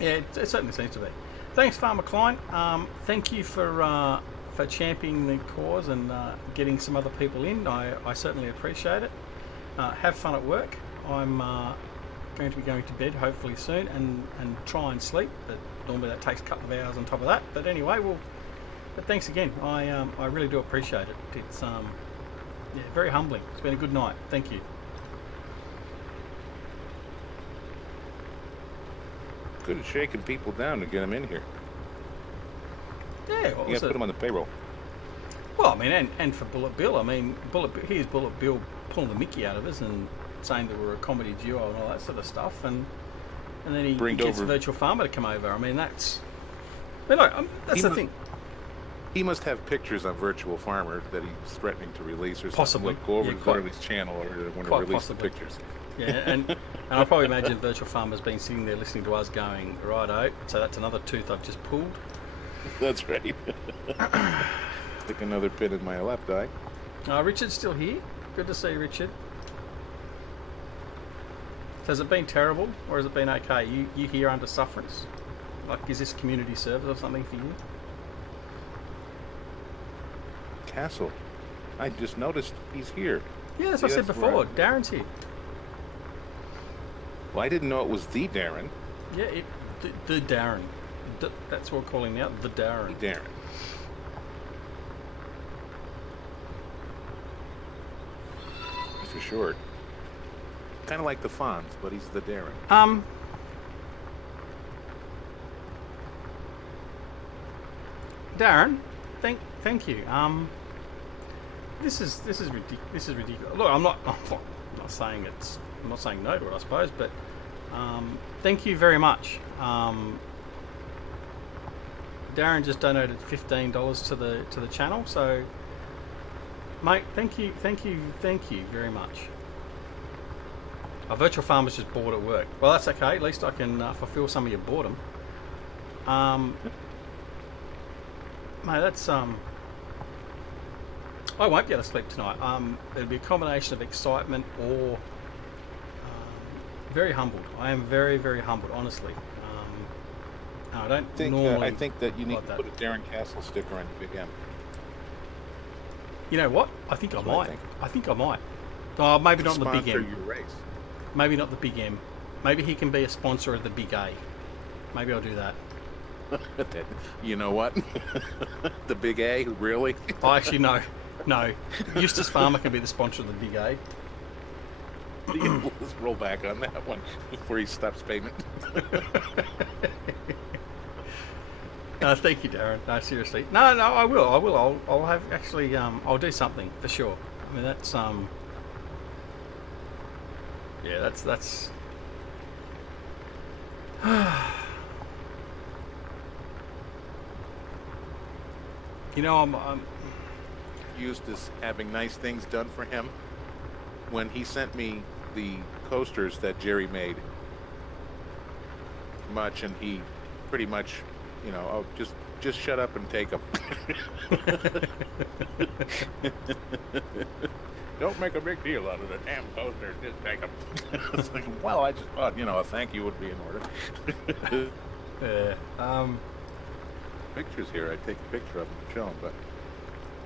Yeah, it certainly seems to be. Thanks, Farmer Klein. Thank you for championing the cause and getting some other people in. I certainly appreciate it. Have fun at work. I'm going to be going to bed hopefully soon and try and sleep, but normally that takes a couple of hours on top of that. But anyway, but thanks again. I really do appreciate it. It's yeah, very humbling. It's been a good night. Thank you. Good at shaking people down to get them in here. Yeah, you got to put them on the payroll. Well, I mean, and for Bullet Bill, I mean, here's Bullet Bill pulling the mickey out of us and saying that we're a comedy duo and all that sort of stuff, and then he gets a Virtual Farmer to come over. I mean, that's the thing. He must have pictures on Virtual Farmer that he's threatening to release or something. Possibly. Go over to Grizzly's channel or when to release the pictures. Yeah, and I probably imagine Virtual Farmer's been sitting there listening to us going, righto, so that's another tooth I've just pulled. That's right. Stick another pin in my left eye. Richard's still here. Good to see you, Richard. Has it been terrible, or has it been okay? You here under sufferance? Like, is this community service or something for you? Castle. I just noticed he's here. Yeah, that's what I said before. Darren's here. Well, I didn't know it was the Darren. Yeah, the Darren. That's what we're calling now, the Darren. The Darren. For short. Kind of like the Fonz, but he's the Darren. Darren, thank you. This is ridiculous. Look, I'm not saying I'm not saying no to it, I suppose, but thank you very much. Darren just donated $15 to the channel, so mate, thank you very much. A Virtual Farmer's just bored at work. Well, that's okay. At least I can fulfill some of your boredom. Mate, that's I won't be able to sleep tonight. It'll be a combination of excitement or very humbled. I am very, very humbled, honestly. I don't normally. I think that you need to put a Darren Castle sticker on your big M. You know what? I think I might. I think I might. Oh, maybe not the big M. Your race. Maybe not the big M. Maybe he can be a sponsor of the big A. Maybe I'll do that. You know what? The big A, really? Oh, actually, no. Eustace Pharmer can be the sponsor of the big A. Let's roll back on that one before he stops payment. No, thank you, Darren. No, seriously. No, I will. I'll have actually. I'll do something for sure. I mean, that's yeah, that's. You know, I'm Eustace having nice things done for him. When he sent me the coasters that Jerry made, and he pretty much, you know, oh, just shut up and take them. Don't make a big deal out of the damn coaster. Just take them. It's like, well, I just thought, you know, a thank you would be in order. Pictures here. I take a picture of them and show them, but.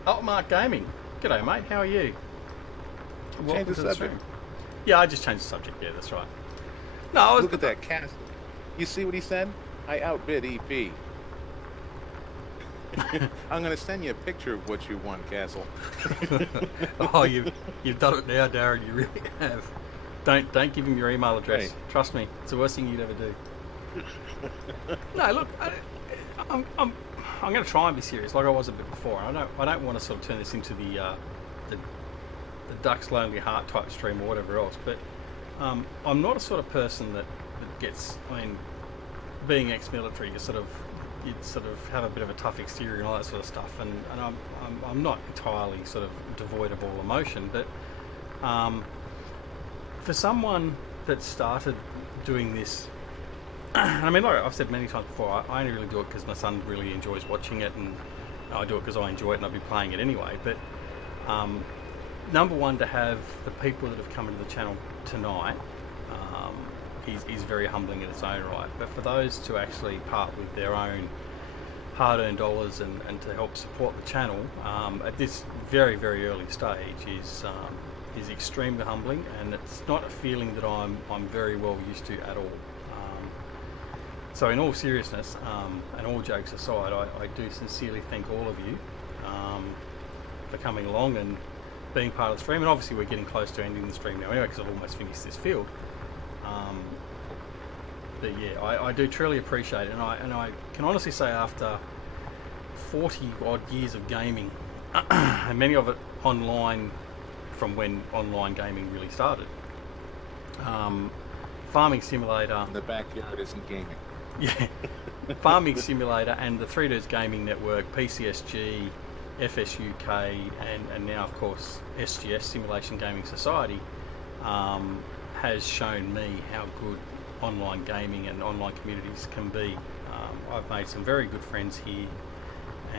Oh, Mark Gaming. G'day, mate. How are you? Change the subject. Yeah, I just changed the subject. Yeah, that's right. No, look at that castle. You see what he said? I outbid EP. I'm going to send you a picture of what you won, Castle. Oh, you've done it now, Darren. You really have. Don't give him your email address. Right. Trust me, it's the worst thing you'd ever do. No, look, I'm going to try and be serious, like I was a bit before. I don't want to sort of turn this into the Duck's Lonely Heart type stream or whatever else. But I'm not a sort of person that gets. I mean, being ex-military, you'd sort of have a bit of a tough exterior and all that sort of stuff. And I'm not entirely sort of devoid of all emotion, but for someone that started doing this, I mean, like I've said many times before, I only really do it because my son really enjoys watching it, and I do it because I enjoy it and I'll be playing it anyway. But number one, to have the people that have come into the channel tonight is very humbling in its own right. But for those to actually part with their own hard-earned dollars and to help support the channel at this very, very early stage is extremely humbling, and it's not a feeling that I'm very well used to at all. So in all seriousness, and all jokes aside, I do sincerely thank all of you for coming along and being part of the stream. And obviously we're getting close to ending the stream now anyway, because I've almost finished this field. But yeah, I do truly appreciate it, and I can honestly say after 40 odd years of gaming, and many of it online from when online gaming really started, Farming Simulator, The backyard isn't gaming. yeah, Farming Simulator and the 3 Dudes Gaming Network, PCSG, FSUK, and now of course SGS, Simulation Gaming Society, has shown me how good online gaming and online communities can be. I've made some very good friends here,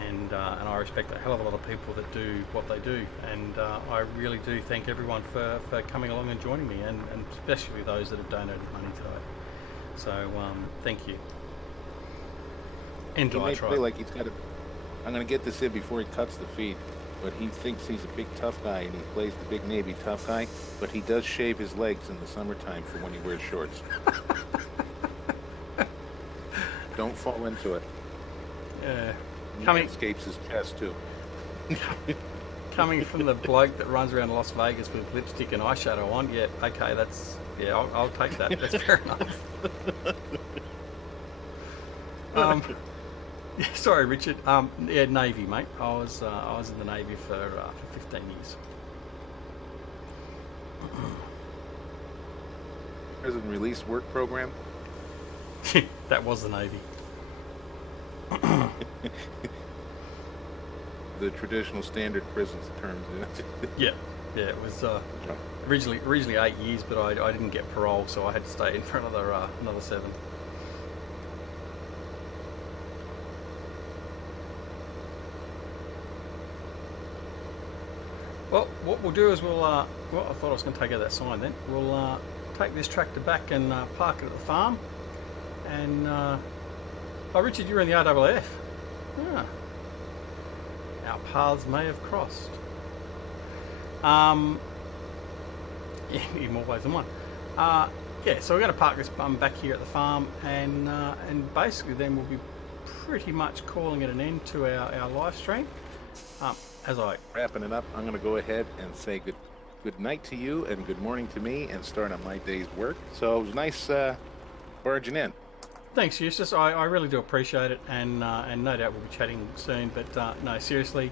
and I respect a hell of a lot of people that do what they do, and I really do thank everyone for coming along and joining me, and especially those that have donated money today. So thank you. And He may try. play like he's got a... I'm going to get this in before he cuts the feed, but he thinks he's a big tough guy, and he plays the big Navy tough guy, but he does shave his legs in the summertime for when he wears shorts. Don't fall into it. Coming Escapes his chest too. coming from the bloke that runs around Las Vegas with lipstick and eyeshadow on, yeah, okay, I'll take that. That's fair enough. Yeah, sorry, Richard. Yeah, Navy, mate. I was in the Navy for 15 years. Prison release work program. That was the Navy. The traditional standard prisons terms. Yeah, it was originally 8 years, but I didn't get parole, so I had to stay in for another 7. Well, what we'll do is well, I thought I was going to take out that sign then. We'll take this tractor back and park it at the farm. And, oh, Richard, you're in the RAAF. Yeah. Our paths may have crossed. In more ways than one. Yeah, so we're going to park this bum back here at the farm, and basically then we'll be pretty much calling it an end to our live stream. Wrapping it up, I'm going to go ahead and say good night to you and good morning to me and start on my day's work. So it was nice barging in. Thanks, Eustace. I really do appreciate it, and no doubt we'll be chatting soon. But no, seriously,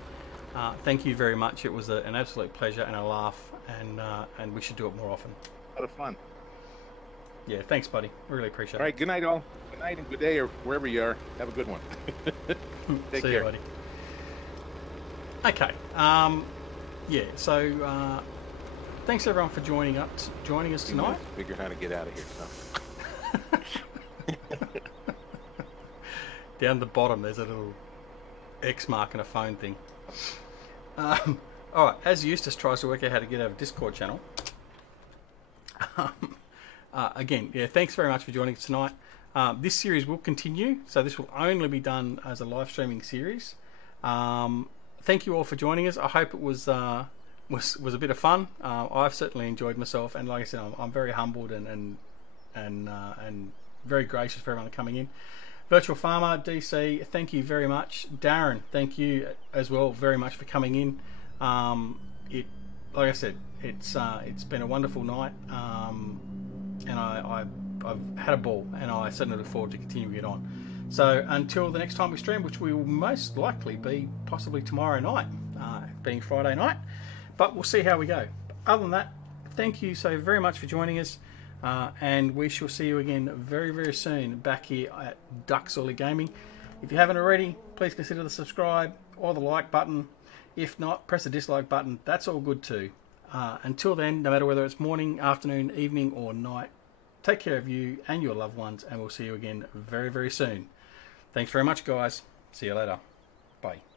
thank you very much. It was an absolute pleasure and a laugh, and we should do it more often. A lot of fun. Yeah, thanks, buddy. Really appreciate it. All right, good night, all. Good night and good day, or wherever you are. Have a good one. Take See care. you, buddy. Okay. Yeah. So, thanks everyone for joining us tonight. Figure how to get out of here. So. Down the bottom, there's a little X mark and a phone thing. All right. As Eustace tries to work out how to get out of Discord channel. Again, yeah. Thanks very much for joining us tonight. This series will continue, so this will only be done as a live streaming series. Thank you all for joining us. I hope it was a bit of fun. I've certainly enjoyed myself, and like I said, I'm very humbled and very gracious for everyone coming in. Virtual Farmer, DC, thank you very much. Darren, thank you as well very much for coming in. Like I said, it's been a wonderful night, and I've had a ball, and I certainly look forward to continuing it on. So until the next time we stream, which will most likely be possibly tomorrow night, being Friday night, but we'll see how we go. Other than that, thank you so very much for joining us, and we shall see you again very, very soon back here at Duxley Gaming. If you haven't already, please consider the subscribe or the like button. If not, press the dislike button. That's all good too. Until then, no matter whether it's morning, afternoon, evening or night, take care of you and your loved ones, and we'll see you again very, very soon. Thanks very much, guys. See you later. Bye.